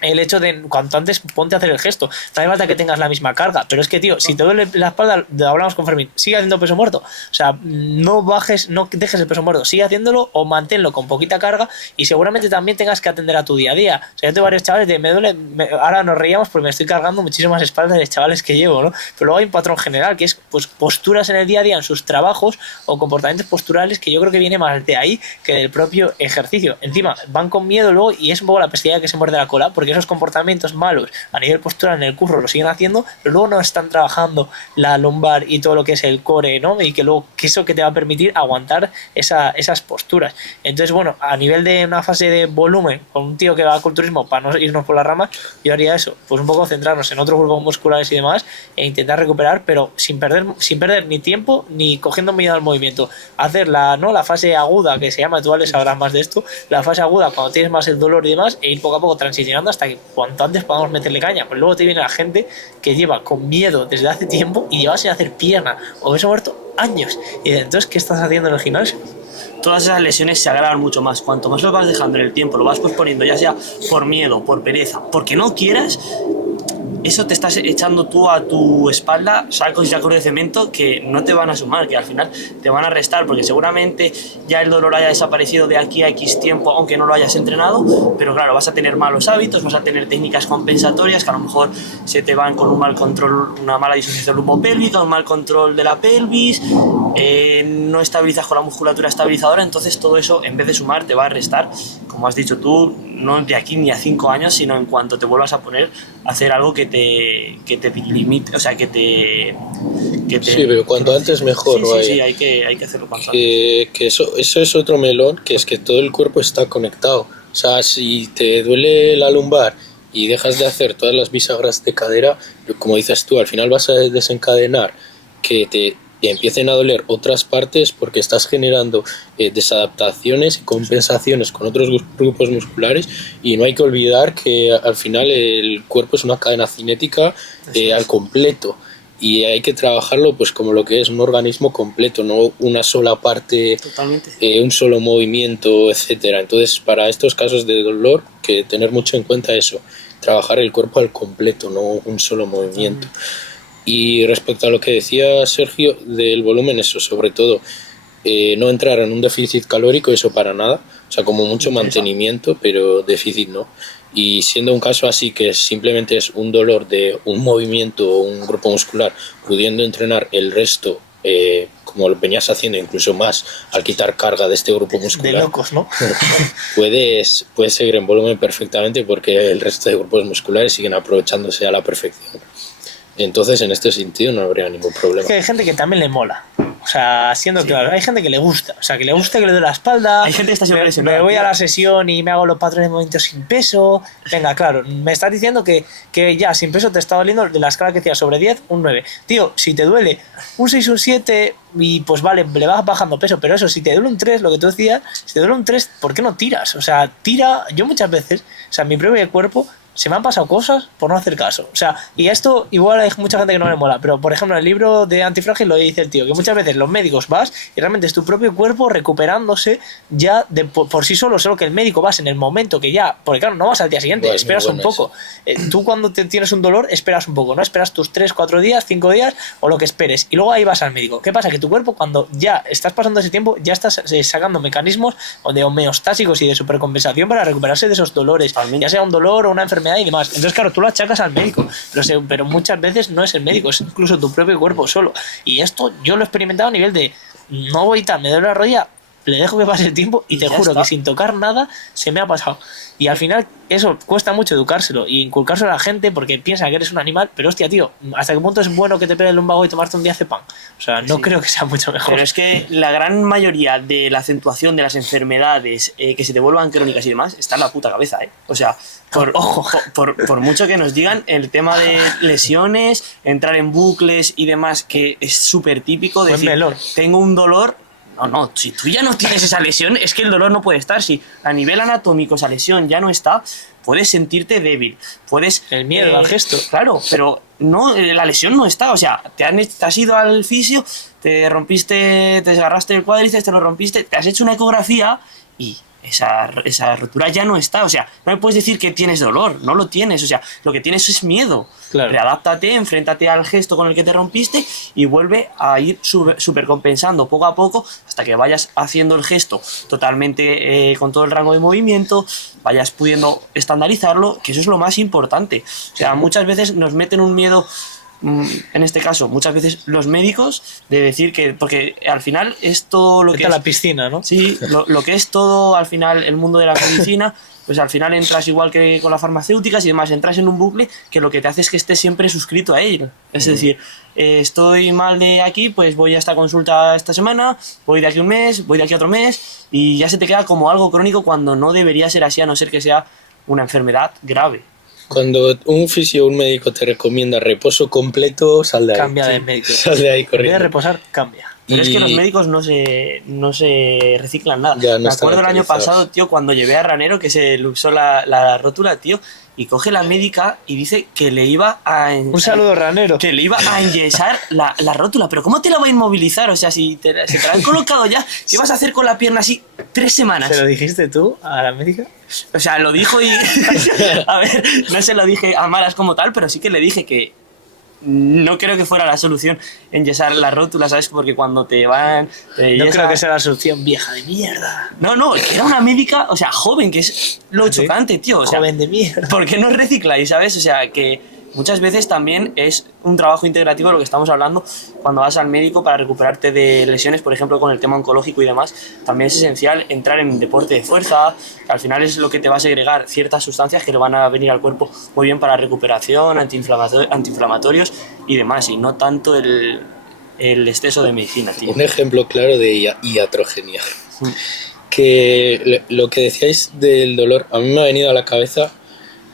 el hecho de cuanto antes ponte a hacer el gesto. No hace falta que tengas la misma carga. Pero es que, tío, si te duele la espalda, hablamos con Fermín, sigue haciendo peso muerto. O sea, no dejes el peso muerto, sigue haciéndolo o manténlo con poquita carga y seguramente también tengas que atender a tu día a día. O sea, yo tengo varios chavales de me duele, ahora nos reíamos porque me estoy cargando muchísimas espaldas de chavales que llevo, ¿no? Pero luego hay un patrón general que es pues posturas en el día a día, en sus trabajos o comportamientos posturales que yo creo que viene más de ahí que del propio ejercicio. Encima, van con miedo luego y es un poco la pescadilla que se muerde la cola porque esos comportamientos malos a nivel postural en el curro lo siguen haciendo, pero luego no están trabajando la lumbar y todo lo que es el core, ¿no? Y que luego que eso que te va a permitir aguantar esas posturas. Entonces, bueno, a nivel de una fase de volumen, con un tío que va a culturismo, para no irnos por las ramas, yo haría eso, pues un poco centrarnos en otros grupos musculares y demás, e intentar recuperar, pero sin perder ni tiempo ni cogiendo miedo al movimiento. Hacer la fase aguda, que se llama, tú sabrás más de esto, la fase aguda cuando tienes más el dolor y demás, e ir poco a poco transicionando hasta que cuanto antes podamos meterle caña. Pues luego te viene la gente que lleva con miedo desde hace tiempo y lleva sin hacer pierna o peso muerto años. Y entonces, ¿qué estás haciendo en el gimnasio? Todas esas lesiones se agravan mucho más. Cuanto más lo vas dejando en el tiempo, lo vas posponiendo, ya sea por miedo, por pereza, porque no quieras, eso te estás echando tú a tu espalda sacos y sacos de cemento que no te van a sumar, que al final te van a restar, porque seguramente ya el dolor haya desaparecido de aquí a X tiempo, aunque no lo hayas entrenado, pero claro, vas a tener malos hábitos, vas a tener técnicas compensatorias que a lo mejor se te van con un mal control, una mala disociación lumbo-pélvica, un mal control de la pelvis, no estabilizas con la musculatura estabilizadora, entonces todo eso en vez de sumar te va a restar, como has dicho tú, no de aquí ni a 5 años, sino en cuanto te vuelvas a poner a hacer algo que te limite, o sea, que te... Sí, pero cuanto antes mejor. Sí, hay que hacerlo cuanto antes. Que eso es otro melón, que es que todo el cuerpo está conectado. O sea, si te duele la lumbar y dejas de hacer todas las bisagras de cadera, como dices tú, al final vas a desencadenar que te empiecen a doler otras partes porque estás generando desadaptaciones y compensaciones con otros grupos musculares, y no hay que olvidar que al final el cuerpo es una cadena cinética al completo, y hay que trabajarlo pues como lo que es un organismo completo, no una sola parte. Totalmente. Un solo movimiento, etcétera. Entonces, para estos casos de dolor, que tener mucho en cuenta eso, trabajar el cuerpo al completo, no un solo movimiento. Y respecto a lo que decía Sergio del volumen, eso sobre todo, no entrar en un déficit calórico, eso para nada, o sea, como mucho mantenimiento, pero déficit no. Y siendo un caso así, que simplemente es un dolor de un movimiento o un grupo muscular, pudiendo entrenar el resto, como lo venías haciendo, incluso más, al quitar carga de este grupo muscular. De locos, ¿no? puedes seguir en volumen perfectamente, porque el resto de grupos musculares siguen aprovechándose a la perfección. Entonces, en este sentido no habría ningún problema. Es que hay gente que también le mola. O sea, siendo claro, hay gente que le gusta. O sea, que le gusta que le dé la espalda. Hay gente que está siempre lesionada. Me voy a la sesión y me hago los patrones de movimientos sin peso. Venga, claro, me estás diciendo que ya sin peso te está doliendo de la escala que decía sobre 10, un 9. Tío, si te duele un 6, un 7, y pues vale, le vas bajando peso. Pero eso, si te duele un 3, lo que tú decías, si te duele un 3, ¿por qué no tiras? O sea, tira. Yo muchas veces, o sea, en mi propio cuerpo, se me han pasado cosas por no hacer caso. O sea, y esto igual hay mucha gente que no le mola, pero por ejemplo en el libro de Antifrágil lo dice el tío, que muchas veces los médicos vas y realmente es tu propio cuerpo recuperándose ya por sí solo que el médico vas en el momento que ya, porque claro, no vas al día siguiente, bueno, esperas un poco. Tú cuando tienes un dolor esperas un poco, ¿no? Esperas tus 3, 4 días, 5 días o lo que esperes y luego ahí vas al médico. ¿Qué pasa? Que tu cuerpo cuando ya estás pasando ese tiempo ya estás sacando mecanismos de homeostásicos y de supercompensación para recuperarse de esos dolores, ya sea un dolor o una enfermedad y demás. Entonces, claro, tú lo achacas al médico, pero muchas veces no es el médico, es incluso tu propio cuerpo solo. Y esto yo lo he experimentado a nivel de no voy tal, me duele la rodilla, le dejo que pase el tiempo y te juro que sin tocar nada se me ha pasado. Y al final eso cuesta mucho educárselo y inculcárselo a la gente porque piensa que eres un animal, pero hostia, tío, ¿hasta qué punto es bueno que te pegue el lumbago y tomarte un diazepam? O sea, no creo que sea mucho mejor. Pero es que la gran mayoría de la acentuación de las enfermedades que se te vuelvan crónicas y demás está en la puta cabeza, ¿eh? O sea, por mucho que nos digan el tema de lesiones, entrar en bucles y demás, que es súper típico de decir, tengo un dolor. No, si tú ya no tienes esa lesión, es que el dolor no puede estar. Si a nivel anatómico esa lesión ya no está, puedes sentirte débil. Puedes... El miedo al gesto. Claro, pero no, la lesión no está. O sea, te has ido al fisio, te desgarraste el cuádriceps, te lo rompiste, te has hecho una ecografía y esa rotura ya no está. O sea, no me puedes decir que tienes dolor, no lo tienes. O sea, lo que tienes es miedo. Claro. Readáptate, enfréntate al gesto con el que te rompiste y vuelve a ir supercompensando poco a poco hasta que vayas haciendo el gesto totalmente con todo el rango de movimiento, vayas pudiendo estandarizarlo, que eso es lo más importante. O sea, muchas veces nos meten un miedo, en este caso, muchas veces los médicos, de decir que, porque al final es todo lo que Está es, la piscina, ¿no? sí, lo que es todo al final el mundo de la medicina, pues al final entras igual que con las farmacéuticas y demás, entras en un bucle que lo que te hace es que estés siempre suscrito a él. Es decir, estoy mal de aquí, pues voy a esta consulta esta semana, voy de aquí un mes, voy de aquí otro mes, y ya se te queda como algo crónico cuando no debería ser así, a no ser que sea una enfermedad grave. Cuando un fisio o un médico te recomienda reposo completo, sal de ahí. Cambia de médico. Sal de ahí En vez de corriendo. reposar, cambia. Pero es que los Y- médicos no se reciclan nada. Ya, no Me están acuerdo el año actualizados. pasado, tío, cuando llevé a Ranero, que se luxó la rótula, tío, y coge la médica y dice que le iba a... Un saludo, ranero. Que le iba a enyesar la rótula. Pero ¿cómo te la va a inmovilizar? O sea, si se te la han colocado ya, ¿qué vas a hacer con la pierna así 3 semanas? ¿Se lo dijiste tú a la médica? O sea, lo dijo y... A ver, no se lo dije a malas como tal, pero sí que le dije que no creo que fuera la solución enyesar la rótula, ¿sabes? Porque cuando te van... te No enyesa- creo que sea la solución, vieja de mierda. No, que era una médica, o sea, joven, que es lo ¿Sí? chocante, tío. O sea, Joven de mierda. ¿por qué no recicláis, sabes? O sea, que muchas veces también es un trabajo integrativo de lo que estamos hablando cuando vas al médico para recuperarte de lesiones, por ejemplo, con el tema oncológico y demás. También es esencial entrar en deporte de fuerza, que al final es lo que te va a segregar ciertas sustancias que le van a venir al cuerpo muy bien para recuperación, antiinflamatorios y demás, y no tanto el exceso de medicina, tío. Un ejemplo claro de iatrogenia. Que lo que decíais del dolor, a mí me ha venido a la cabeza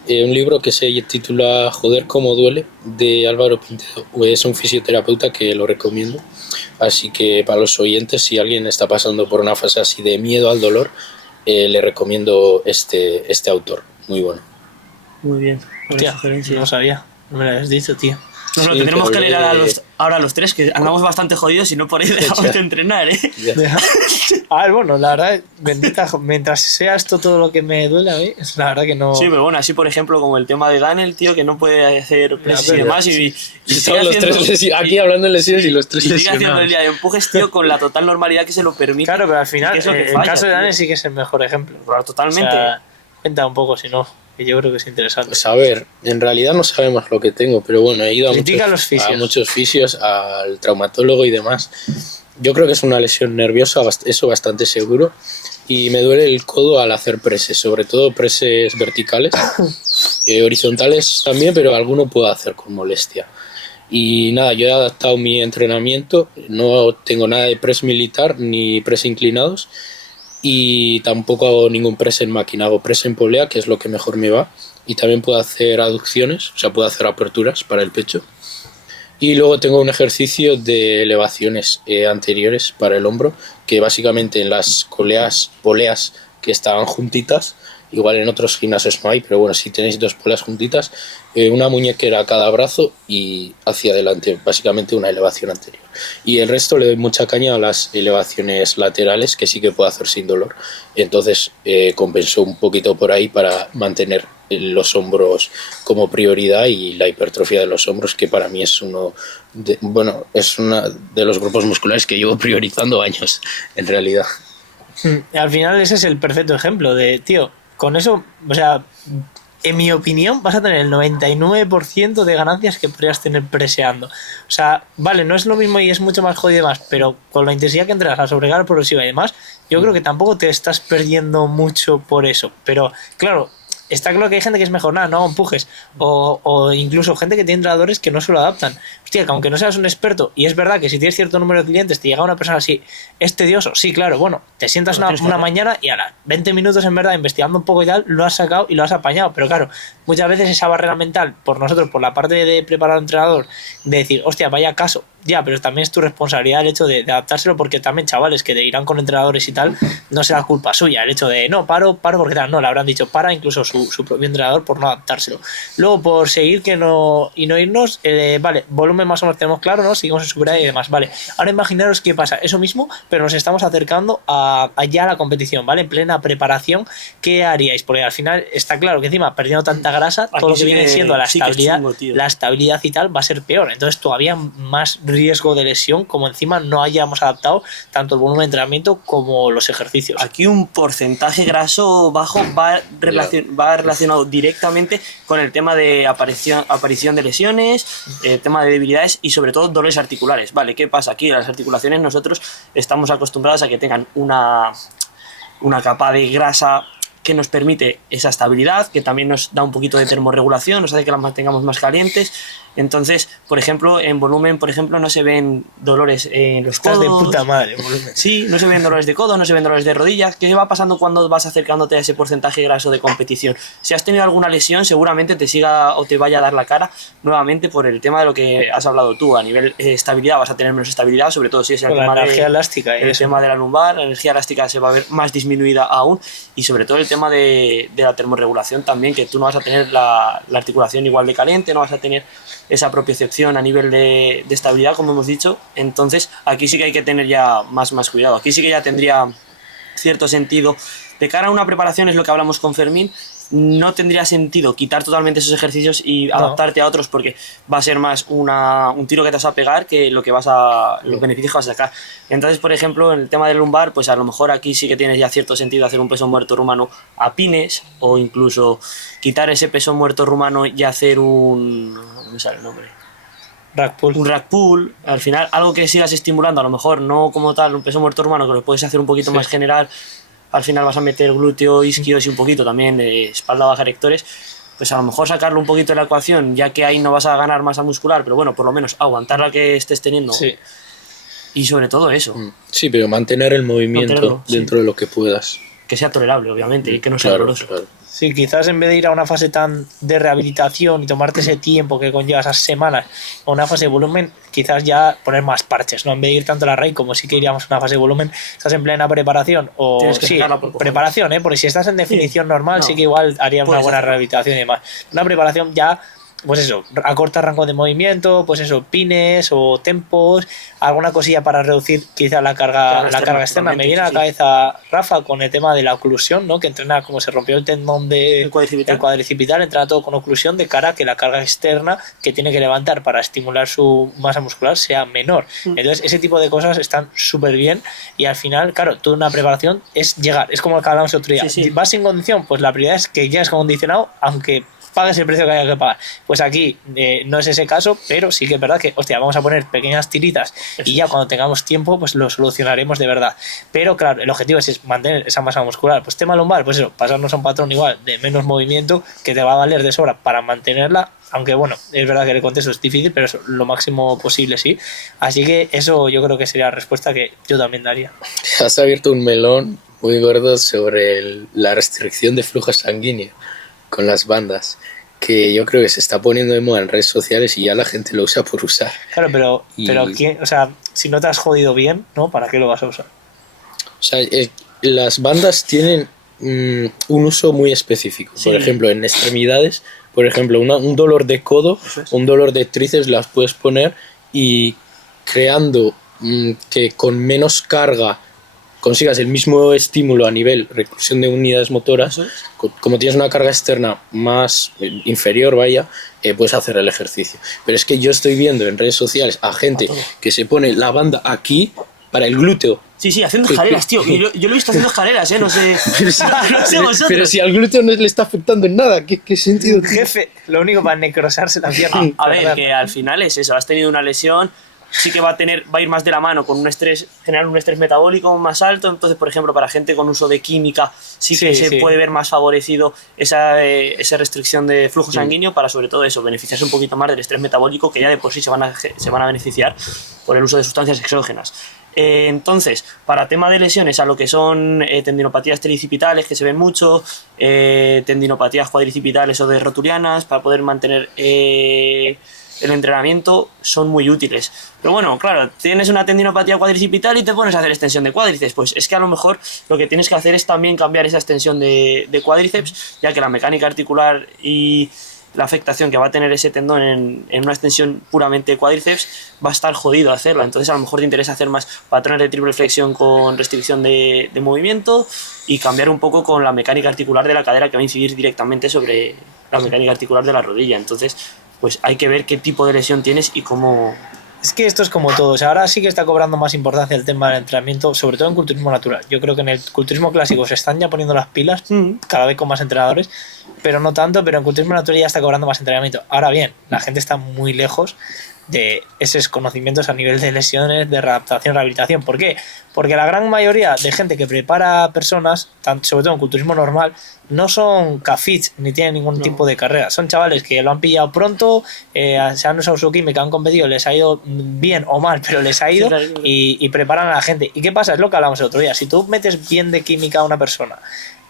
un libro que se titula Joder, cómo duele, de Álvaro Pintedo. Es un fisioterapeuta que lo recomiendo. Así que para los oyentes, si alguien está pasando por una fase así de miedo al dolor, le recomiendo este autor. Muy bueno. Muy bien. Buena Hostia, sugerencia. no sabía. No me lo habías dicho, tío. Nos lo Sí, tendremos que pero, leer ahora los tres, que andamos bastante jodidos y no por ahí dejamos de entrenar, ¿eh? Ya. A ver, bueno, la verdad, bendita, mientras sea esto todo lo que me duele a mí, es la verdad que no... Sí, pero bueno, así por ejemplo como el tema de Daniel, tío, que no puede hacer presas y pero demás y sigue Estamos los haciendo- tres aquí hablando de lesiones y los tres y sigue haciendo el lesionados. día de empujes, tío, con la total normalidad que se lo permite. Claro, pero al Y final, que es lo que el falla, caso de tío. Dani sí que es el mejor ejemplo. Claro, totalmente. O sea, cuenta un poco, si no, que yo creo que es interesante. Pues a ver, en realidad no sabemos lo que tengo, pero bueno, he ido Critica a los fisios. a muchos fisios, al traumatólogo y demás. Yo creo que es una lesión nerviosa, eso bastante seguro. Y me duele el codo al hacer preses, sobre todo preses verticales. Horizontales también, pero alguno puedo hacer con molestia. Y nada, yo he adaptado mi entrenamiento, no tengo nada de press militar ni press inclinados. Y tampoco hago ningún press en máquina, hago press en polea, que es lo que mejor me va. Y también puedo hacer aducciones, o sea, puedo hacer aperturas para el pecho. Y luego tengo un ejercicio de elevaciones anteriores para el hombro, que básicamente en las poleas que estaban juntitas, igual en otros gimnasios no hay, pero bueno, si tenéis dos poleas juntitas, una muñequera a cada brazo y hacia adelante, básicamente una elevación anterior. Y el resto le doy mucha caña a las elevaciones laterales, que sí que puedo hacer sin dolor. Entonces compenso un poquito por ahí para mantener los hombros como prioridad y la hipertrofia de los hombros, que para mí es uno es uno de los grupos musculares que llevo priorizando años, en realidad. Al final ese es el perfecto ejemplo de, tío, con eso, o sea, en mi opinión vas a tener el 99% de ganancias que podrías tener preseando. O sea, vale, no es lo mismo y es mucho más jodido y demás, pero con la intensidad que entras, la sobrecarga progresiva y demás, yo creo que tampoco te estás perdiendo mucho por eso. Pero, claro, está claro que hay gente que es mejor, nada, no hago empujes. O incluso gente que tiene entrenadores que no se lo adaptan. Hostia, que aunque no seas un experto, y es verdad que si tienes cierto número de clientes, te llega una persona así, es tedioso. Sí, claro, bueno, te sientas una mañana y ahora 20 minutos en verdad investigando un poco y tal, lo has sacado y lo has apañado. Pero claro, muchas veces esa barrera mental, por nosotros, por la parte de preparar al entrenador, de decir, hostia, vaya caso, Ya, pero también es tu responsabilidad el hecho de adaptárselo, porque también chavales que te irán con entrenadores y tal, no será culpa suya el hecho de no, paro porque tal, no, le habrán dicho para incluso su propio entrenador por no adaptárselo. Luego, por seguir que no y no irnos, vale, volumen más o menos tenemos claro, ¿no? Seguimos en Superai y demás, vale. Ahora imaginaros qué pasa, eso mismo, pero nos estamos acercando a ya a la competición, ¿vale? En plena preparación, ¿qué haríais? Porque al final está claro que encima, perdiendo tanta grasa, todo Aquí lo que sí viene que- siendo la sí que es estabilidad, chungo, tío. la estabilidad y tal va a ser peor. Entonces todavía más riesgo de lesión, como encima no hayamos adaptado tanto el volumen de entrenamiento como los ejercicios. Aquí un porcentaje graso bajo va relacionado directamente con el tema de aparición de lesiones, el tema de debilidades y sobre todo dolores articulares. Vale, ¿qué pasa? Aquí las articulaciones nosotros estamos acostumbrados a que tengan una capa de grasa que nos permite esa estabilidad, que también nos da un poquito de termorregulación, nos hace que las mantengamos más calientes. Entonces, por ejemplo, en volumen, por ejemplo, no se ven dolores en los Estás codos. de puta madre, volumen. Sí, no se ven dolores de codo, no se ven dolores de rodillas. ¿Qué va pasando cuando vas acercándote a ese porcentaje graso de competición? Si has tenido alguna lesión, seguramente te siga o te vaya a dar la cara nuevamente por el tema de lo que has hablado tú. A nivel estabilidad vas a tener menos estabilidad, sobre todo si es el Con la tema energía elástica y el eso. tema de la lumbar, la energía elástica se va a ver más disminuida aún, y sobre todo el tema de la termorregulación también, que tú no vas a tener la articulación igual de caliente, no vas a tener esa propiocepción a nivel de estabilidad, como hemos dicho. Entonces aquí sí que hay que tener ya más cuidado. Aquí sí que ya tendría cierto sentido. De cara a una preparación, es lo que hablamos con Fermín, no tendría sentido quitar totalmente esos ejercicios y adaptarte a otros, porque va a ser más un tiro que te vas a pegar que lo que los beneficios que vas a sacar. Entonces, por ejemplo, en el tema del lumbar, pues a lo mejor aquí sí que tienes ya cierto sentido hacer un peso muerto rumano a pines, o incluso quitar ese peso muerto rumano y hacer no me sale el nombre, Rack pull. un rack pull. Al final algo que sigas estimulando, a lo mejor no como tal un peso muerto rumano, que lo puedes hacer un poquito más general. Al final vas a meter glúteo, isquios y un poquito también de espalda baja, rectores. Pues a lo mejor sacarlo un poquito de la ecuación, ya que ahí no vas a ganar masa muscular, pero bueno, por lo menos aguantar la que estés teniendo. Sí. Y sobre todo eso, Sí, pero mantener el movimiento Mantenerlo, sí. dentro de lo que puedas. que sea tolerable, obviamente, y que no sea Claro, doloroso. claro. Sí, quizás en vez de ir a una fase tan de rehabilitación y tomarte ese tiempo que conlleva esas semanas a una fase de volumen, quizás ya poner más parches, ¿no? En vez de ir tanto a la raíz como sí que iríamos a una fase de volumen, estás en plena preparación o Tienes que sí, sacarla por cojones. preparación, porque si estás en definición normal No. sí que igual harías una Puedes buena hacerlo. rehabilitación y demás. Una preparación ya, pues eso, acorta rango de movimiento, pues eso, pines o tempos, alguna cosilla para reducir quizá la carga externa. Me viene a la cabeza Rafa con el tema de la oclusión, ¿no? Que entrena como se rompió el tendón del cuadricipital, entrena todo con oclusión de cara a que la carga externa que tiene que levantar para estimular su masa muscular sea menor. Entonces ese tipo de cosas están súper bien, y al final, claro, toda una preparación es llegar, es como lo que hablamos otro día. Sí, sí. ¿Vas sin condición? Pues la prioridad es que llegues condicionado, aunque pagues el precio que haya que pagar. Pues aquí no es ese caso, pero sí que es verdad que, hostia, vamos a poner pequeñas tiritas y ya cuando tengamos tiempo, pues lo solucionaremos de verdad. Pero claro, el objetivo es mantener esa masa muscular. Pues tema lumbar, pues eso, pasarnos a un patrón igual de menos movimiento que te va a valer de sobra para mantenerla, aunque bueno, es verdad que el contexto es difícil, pero eso, lo máximo posible sí. Así que eso yo creo que sería la respuesta que yo también daría. Has abierto un melón muy gordo sobre la restricción de flujo sanguíneo con las bandas, que yo creo que se está poniendo de moda en redes sociales y ya la gente lo usa por usar. Claro, pero ¿quién? O sea, si no te has jodido bien, ¿no? ¿Para qué lo vas a usar? O sea, las bandas tienen un uso muy específico. Sí. Por ejemplo, en extremidades, por ejemplo, un dolor de codo, un dolor de tríceps, las puedes poner y creando que con menos carga consigas el mismo estímulo a nivel reclusión de unidades motoras. Como tienes una carga externa más inferior, puedes hacer el ejercicio. Pero es que yo estoy viendo en redes sociales a gente que se pone la banda aquí para el glúteo. Sí, haciendo escaleras, tío. Yo lo he visto haciendo escaleras, no sé. No sé vosotros. Pero si al glúteo no le está afectando en nada, ¿qué sentido tiene? Jefe, lo único para necrosarse la pierna. A ver, que al final es eso, has tenido una lesión, sí que va a ir más de la mano con generar un estrés metabólico más alto. Entonces, por ejemplo, para gente con uso de química sí que se puede ver más favorecido esa restricción de flujo sanguíneo, para sobre todo eso, beneficiarse un poquito más del estrés metabólico, que ya de por sí se van a beneficiar por el uso de sustancias exógenas. Entonces, para tema de lesiones, a lo que son tendinopatías tricipitales, que se ven mucho, tendinopatías cuadricipitales o de rotulianas, para poder mantener el entrenamiento son muy útiles. Pero bueno, claro, tienes una tendinopatía cuadricipital y te pones a hacer extensión de cuádriceps. Pues es que a lo mejor lo que tienes que hacer es también cambiar esa extensión de cuádriceps, ya que la mecánica articular y la afectación que va a tener ese tendón en una extensión puramente de cuádriceps va a estar jodido hacerla. Entonces a lo mejor te interesa hacer más patrones de triple flexión con restricción de movimiento y cambiar un poco con la mecánica articular de la cadera, que va a incidir directamente sobre la mecánica articular de la rodilla. Entonces pues hay que ver qué tipo de lesión tienes y cómo... Es que esto es como todo, o sea, ahora sí que está cobrando más importancia el tema del entrenamiento, sobre todo en culturismo natural. Yo creo que en el culturismo clásico se están ya poniendo las pilas, cada vez con más entrenadores, pero no tanto, pero en culturismo natural ya está cobrando más entrenamiento. Ahora bien, la gente está muy lejos de esos conocimientos a nivel de lesiones, de readaptación, rehabilitación. ¿Por qué? Porque la gran mayoría de gente que prepara personas, sobre todo en culturismo normal, no son cafits ni tienen ningún tipo de carrera. Son chavales que lo han pillado pronto, se han usado su química, han competido, les ha ido bien o mal, pero les ha ido y preparan a la gente. ¿Y qué pasa? Es lo que hablamos el otro día. Si tú metes bien de química a una persona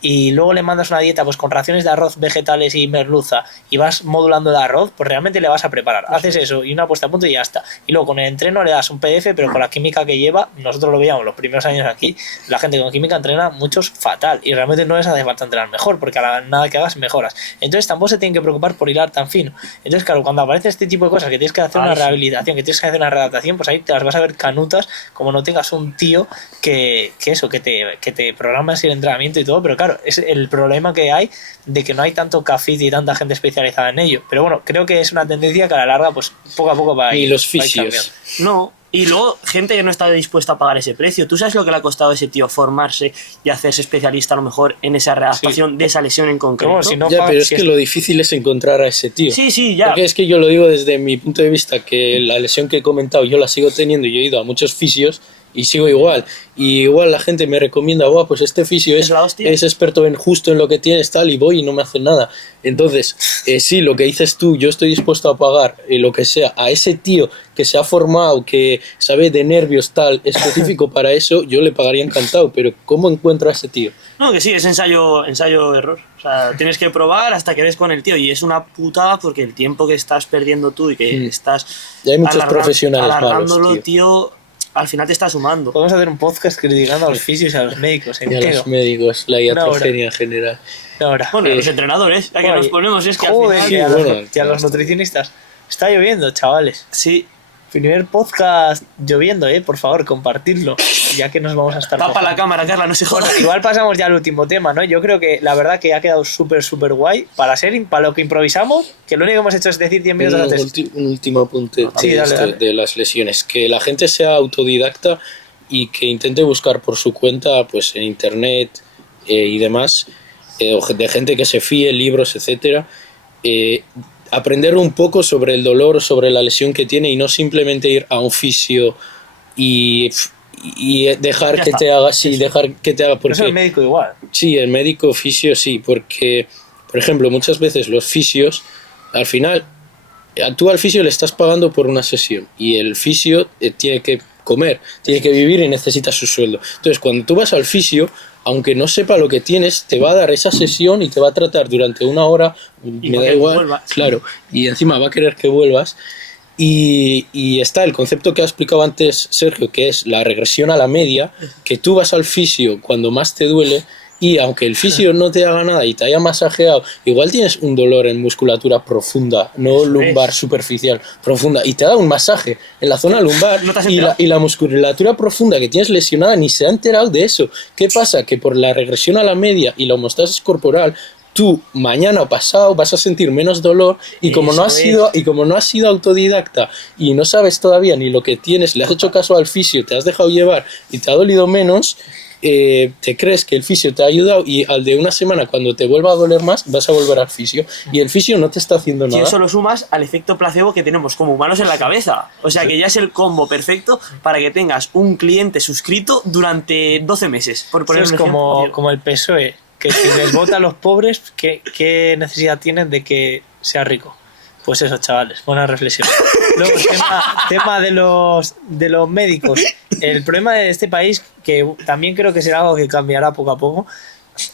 y luego le mandas una dieta pues con raciones de arroz, vegetales y merluza y vas modulando el arroz, pues realmente le vas a preparar. Haces eso y una puesta a punto y ya está. Y luego con el entreno le das un PDF, pero con la química que lleva, nosotros lo veíamos los primeros años aquí, la gente con química entrena muchos fatal y realmente no les hace falta entrenar mejor, porque a la nada que hagas mejoras. Entonces tampoco se tienen que preocupar por hilar tan fino. Entonces claro, cuando aparece este tipo de cosas, que tienes que hacer una rehabilitación, que tienes que hacer una readaptación, pues ahí te las vas a ver canutas, como no tengas un tío que te programa así el entrenamiento y todo. Pero claro, es el problema que hay de que no hay tanto café y tanta gente especializada en ello. Pero bueno, creo que es una tendencia que a la larga pues poco a poco va a ir. Y los fisios. No, y luego gente que no está dispuesta a pagar ese precio. ¿Tú sabes lo que le ha costado a ese tío formarse y hacerse especialista a lo mejor en esa readaptación de esa lesión en concreto? Pero, si no, ya, pero es que lo difícil es encontrar a ese tío. Sí, ya. Porque es que yo lo digo desde mi punto de vista, que la lesión que he comentado yo la sigo teniendo y yo he ido a muchos fisios y sigo igual. Y igual la gente me recomienda, pues este fisio es experto justo en lo que tienes, tal, y voy y no me hacen nada. Entonces, sí, lo que dices tú, yo estoy dispuesto a pagar lo que sea a ese tío que se ha formado, que sabe de nervios, tal, específico para eso, yo le pagaría encantado. Pero ¿cómo encuentro a ese tío? No, que sí, es ensayo-error. O sea, tienes que probar hasta que des con el tío. Y es una putada porque el tiempo que estás perdiendo tú y que estás ya hay muchos profesionales alargándolo, malos, tío, al final te está sumando. Podemos hacer un podcast criticando a los fisios y a los médicos. Y a los médicos, la iatrogenia en general. Bueno, los entrenadores, ya que nos ponemos, es que joder, al final... y a los nutricionistas. Está lloviendo, chavales. Sí. Primer podcast lloviendo, por favor, compartidlo, ya que nos vamos a estar... Tapa la cámara, Carla, no se joda. Bueno, igual pasamos ya al último tema, ¿no? Yo creo que la verdad que ha quedado súper guay para lo que improvisamos, que lo único que hemos hecho es decir 10 minutos antes. Un último apunte dale. De las lesiones. Que la gente sea autodidacta y que intente buscar por su cuenta, pues en internet y demás, de gente que se fíe, libros, etcétera, aprender un poco sobre el dolor, sobre la lesión que tiene, y no simplemente ir a un fisio y dejar que te haga, porque eso el médico igual. Sí, el médico fisio sí, porque por ejemplo muchas veces los fisios al final, tú al fisio le estás pagando por una sesión y el fisio tiene que comer, tiene que vivir y necesita su sueldo. Entonces cuando tú vas al fisio, aunque no sepa lo que tienes, te va a dar esa sesión y te va a tratar durante una hora, me da igual, claro, y encima va a querer que vuelvas. Y está el concepto que ha explicado antes Sergio, que es la regresión a la media, que tú vas al fisio cuando más te duele, y aunque el fisio no te haga nada y te haya masajeado, igual tienes un dolor en musculatura profunda, no lumbar superficial, profunda, y te da un masaje en la zona lumbar, y la musculatura profunda que tienes lesionada ni se ha enterado de eso. ¿Qué pasa? Que por la regresión a la media y la homeostasis corporal, tú mañana o pasado vas a sentir menos dolor, y como no has sido autodidacta y no sabes todavía ni lo que tienes, le has hecho caso al fisio, te has dejado llevar y te ha dolido menos, te crees que el fisio te ha ayudado, y al de una semana, cuando te vuelva a doler más, vas a volver al fisio y el fisio no te está haciendo nada. Y eso lo sumas al efecto placebo que tenemos como humanos en la cabeza. O sea que ya es el combo perfecto para que tengas un cliente suscrito durante 12 meses. Por poner eso es como el PSOE, que si les vota a los pobres, ¿qué necesidad tienen de que sea rico? Pues eso, chavales, buena reflexión. Luego, tema de los médicos. El problema de este país, que también creo que será algo que cambiará poco a poco,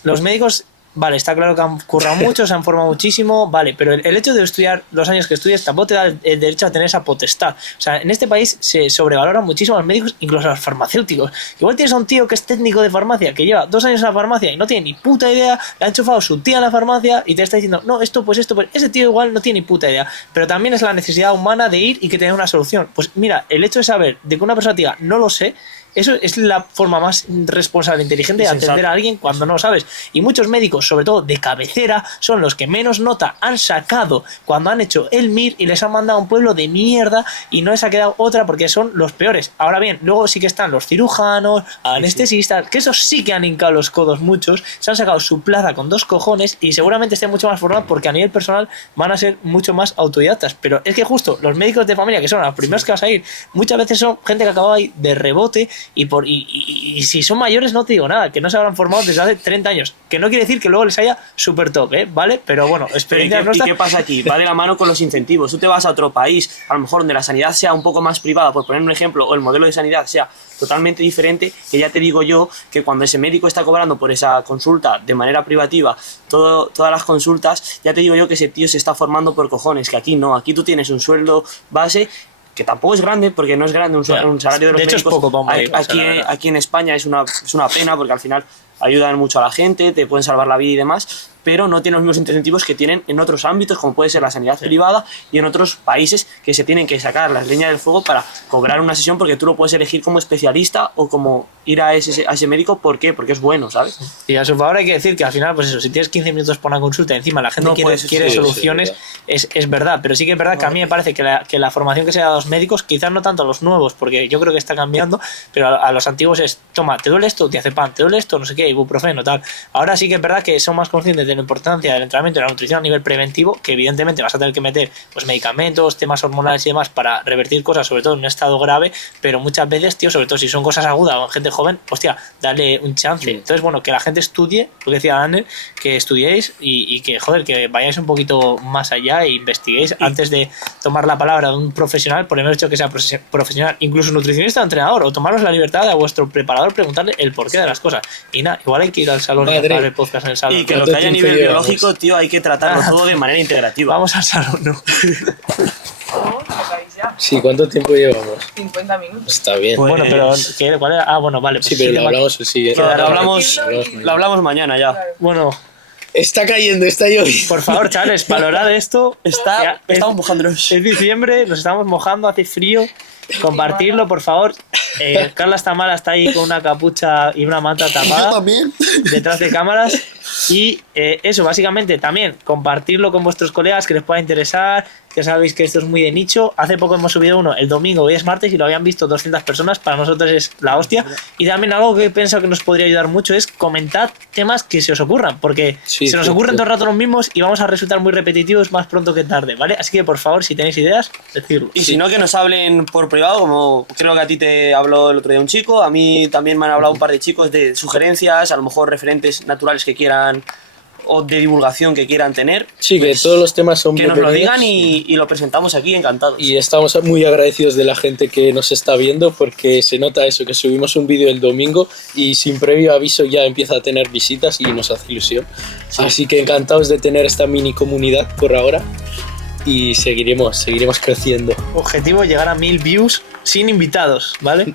los médicos vale, está claro que han currado mucho, se han formado muchísimo, vale, pero el hecho de estudiar los años que estudias tampoco te da el derecho a tener esa potestad. O sea, en este país se sobrevaloran muchísimo a los médicos, incluso a los farmacéuticos. Igual tienes a un tío que es técnico de farmacia, que lleva 2 años en la farmacia y no tiene ni puta idea, le ha enchufado su tía en la farmacia y te está diciendo, no, esto, pues ese tío igual no tiene ni puta idea. Pero también es la necesidad humana de ir y que tenga una solución. Pues mira, el hecho de saber de que una persona te diga, no lo sé, eso es la forma más responsable e inteligente de atender a alguien cuando no lo sabes. Y muchos médicos, sobre todo de cabecera, son los que menos nota han sacado cuando han hecho el MIR y les han mandado a un pueblo de mierda y no les ha quedado otra porque son los peores. Ahora bien, luego sí que están los cirujanos, anestesistas, que esos sí que han hincado los codos muchos, se han sacado su plaza con 2 cojones y seguramente estén mucho más formados porque a nivel personal van a ser mucho más autodidactas. Pero es que justo los médicos de familia, que son los primeros que vas a ir, muchas veces son gente que acaba ahí de rebote. Y si son mayores no te digo nada, que no se habrán formado desde hace 30 años, que no quiere decir que luego les haya súper top, ¿vale? Pero bueno, experiencia ¿Y qué pasa aquí? Va de la mano con los incentivos. Tú te vas a otro país, a lo mejor donde la sanidad sea un poco más privada, por poner un ejemplo, o el modelo de sanidad sea totalmente diferente, que ya te digo yo que cuando ese médico está cobrando por esa consulta de manera privativa, todas las consultas, ya te digo yo que ese tío se está formando por cojones, que aquí no, aquí tú tienes un sueldo base que tampoco es grande, porque no es grande un salario de los médicos. De hecho, es poco aquí en España es una pena, porque al final ayudan mucho a la gente, te pueden salvar la vida y demás, pero no tienen los mismos incentivos que tienen en otros ámbitos, como puede ser la sanidad privada y en otros países que se tienen que sacar las leñas del fuego para cobrar una sesión, porque tú lo puedes elegir como especialista o como ir a ese médico. ¿Por qué? Porque es bueno, ¿sabes? Y a su favor hay que decir que al final, pues eso, si tienes 15 minutos para una consulta y encima la gente quiere soluciones, es verdad. Pero sí que es verdad que a mí me parece que la formación que se da a los médicos, quizás no tanto a los nuevos, porque yo creo que está cambiando, pero a los antiguos es, toma, ¿te duele esto? Te hace pan, ¿te duele esto? No sé qué, ibuprofeno, tal. Ahora sí que es verdad que son más conscientes de la importancia del entrenamiento y la nutrición a nivel preventivo, que evidentemente vas a tener que meter pues medicamentos, temas hormonales y demás para revertir cosas, sobre todo en un estado grave, pero muchas veces, tío, sobre todo si son cosas agudas o en gente joven, hostia, dale un chance. Entonces, bueno, que la gente estudie, lo que decía Daniel, que estudiéis y que, joder, que vayáis un poquito más allá e investiguéis antes de tomar la palabra de un profesional, por el hecho que sea profesional, incluso nutricionista o entrenador, o tomaros la libertad a vuestro preparador preguntarle el porqué de las cosas. Y nada, igual hay que ir al salón a grabar el podcast en el salón. Y que lo que haya a nivel biológico, tío, hay que tratarlo todo de manera integrativa. Vamos al salón, ¿no? Sí, ¿cuánto tiempo llevamos? 50 minutos. Está bien. Pues- Bueno, pero ¿cuál era? Ah, bueno, vale. Pues Sí, pero lo hablamos el siguiente. No, Quedará- lo hablamos mañana ya. Bueno, Está cayendo, está lloviendo. por favor, chavales, valorad esto. Ya, Estamos mojándonos. Es diciembre, nos estamos mojando, hace frío. Compartirlo, por favor. Carla Tamara está ahí con una capucha y una manta tapada. también. Detrás de cámaras. Y eso, básicamente, también compartirlo con vuestros colegas que les pueda interesar. Ya sabéis que esto es muy de nicho. Hace poco hemos subido uno el domingo, hoy es martes y lo habían visto 200 personas. Para nosotros es la hostia. Y también algo que he pensado que nos podría ayudar mucho es comentar temas que se os ocurran. Porque Sí, se nos sí, ocurren sí. todo el rato los mismos y vamos a resultar muy repetitivos más pronto que tarde, ¿vale? Así que por favor, si tenéis ideas, decidlo. Y si no, que nos hablen por privado, como creo que a ti te habló el otro día un chico, a mí también me han hablado un par de chicos de sugerencias, a lo mejor referentes naturales que quieran o de divulgación que quieran tener. Sí, que pues, todos los temas son que nos lo bienvenidos. digan y lo presentamos aquí encantados. Y estamos muy agradecidos de la gente que nos está viendo, porque se nota eso, que subimos un vídeo el domingo y sin previo aviso ya empieza a tener visitas y nos hace ilusión. Así que encantados de tener esta mini comunidad por ahora y seguiremos creciendo. Objetivo, llegar a 1000 views sin invitados, ¿vale?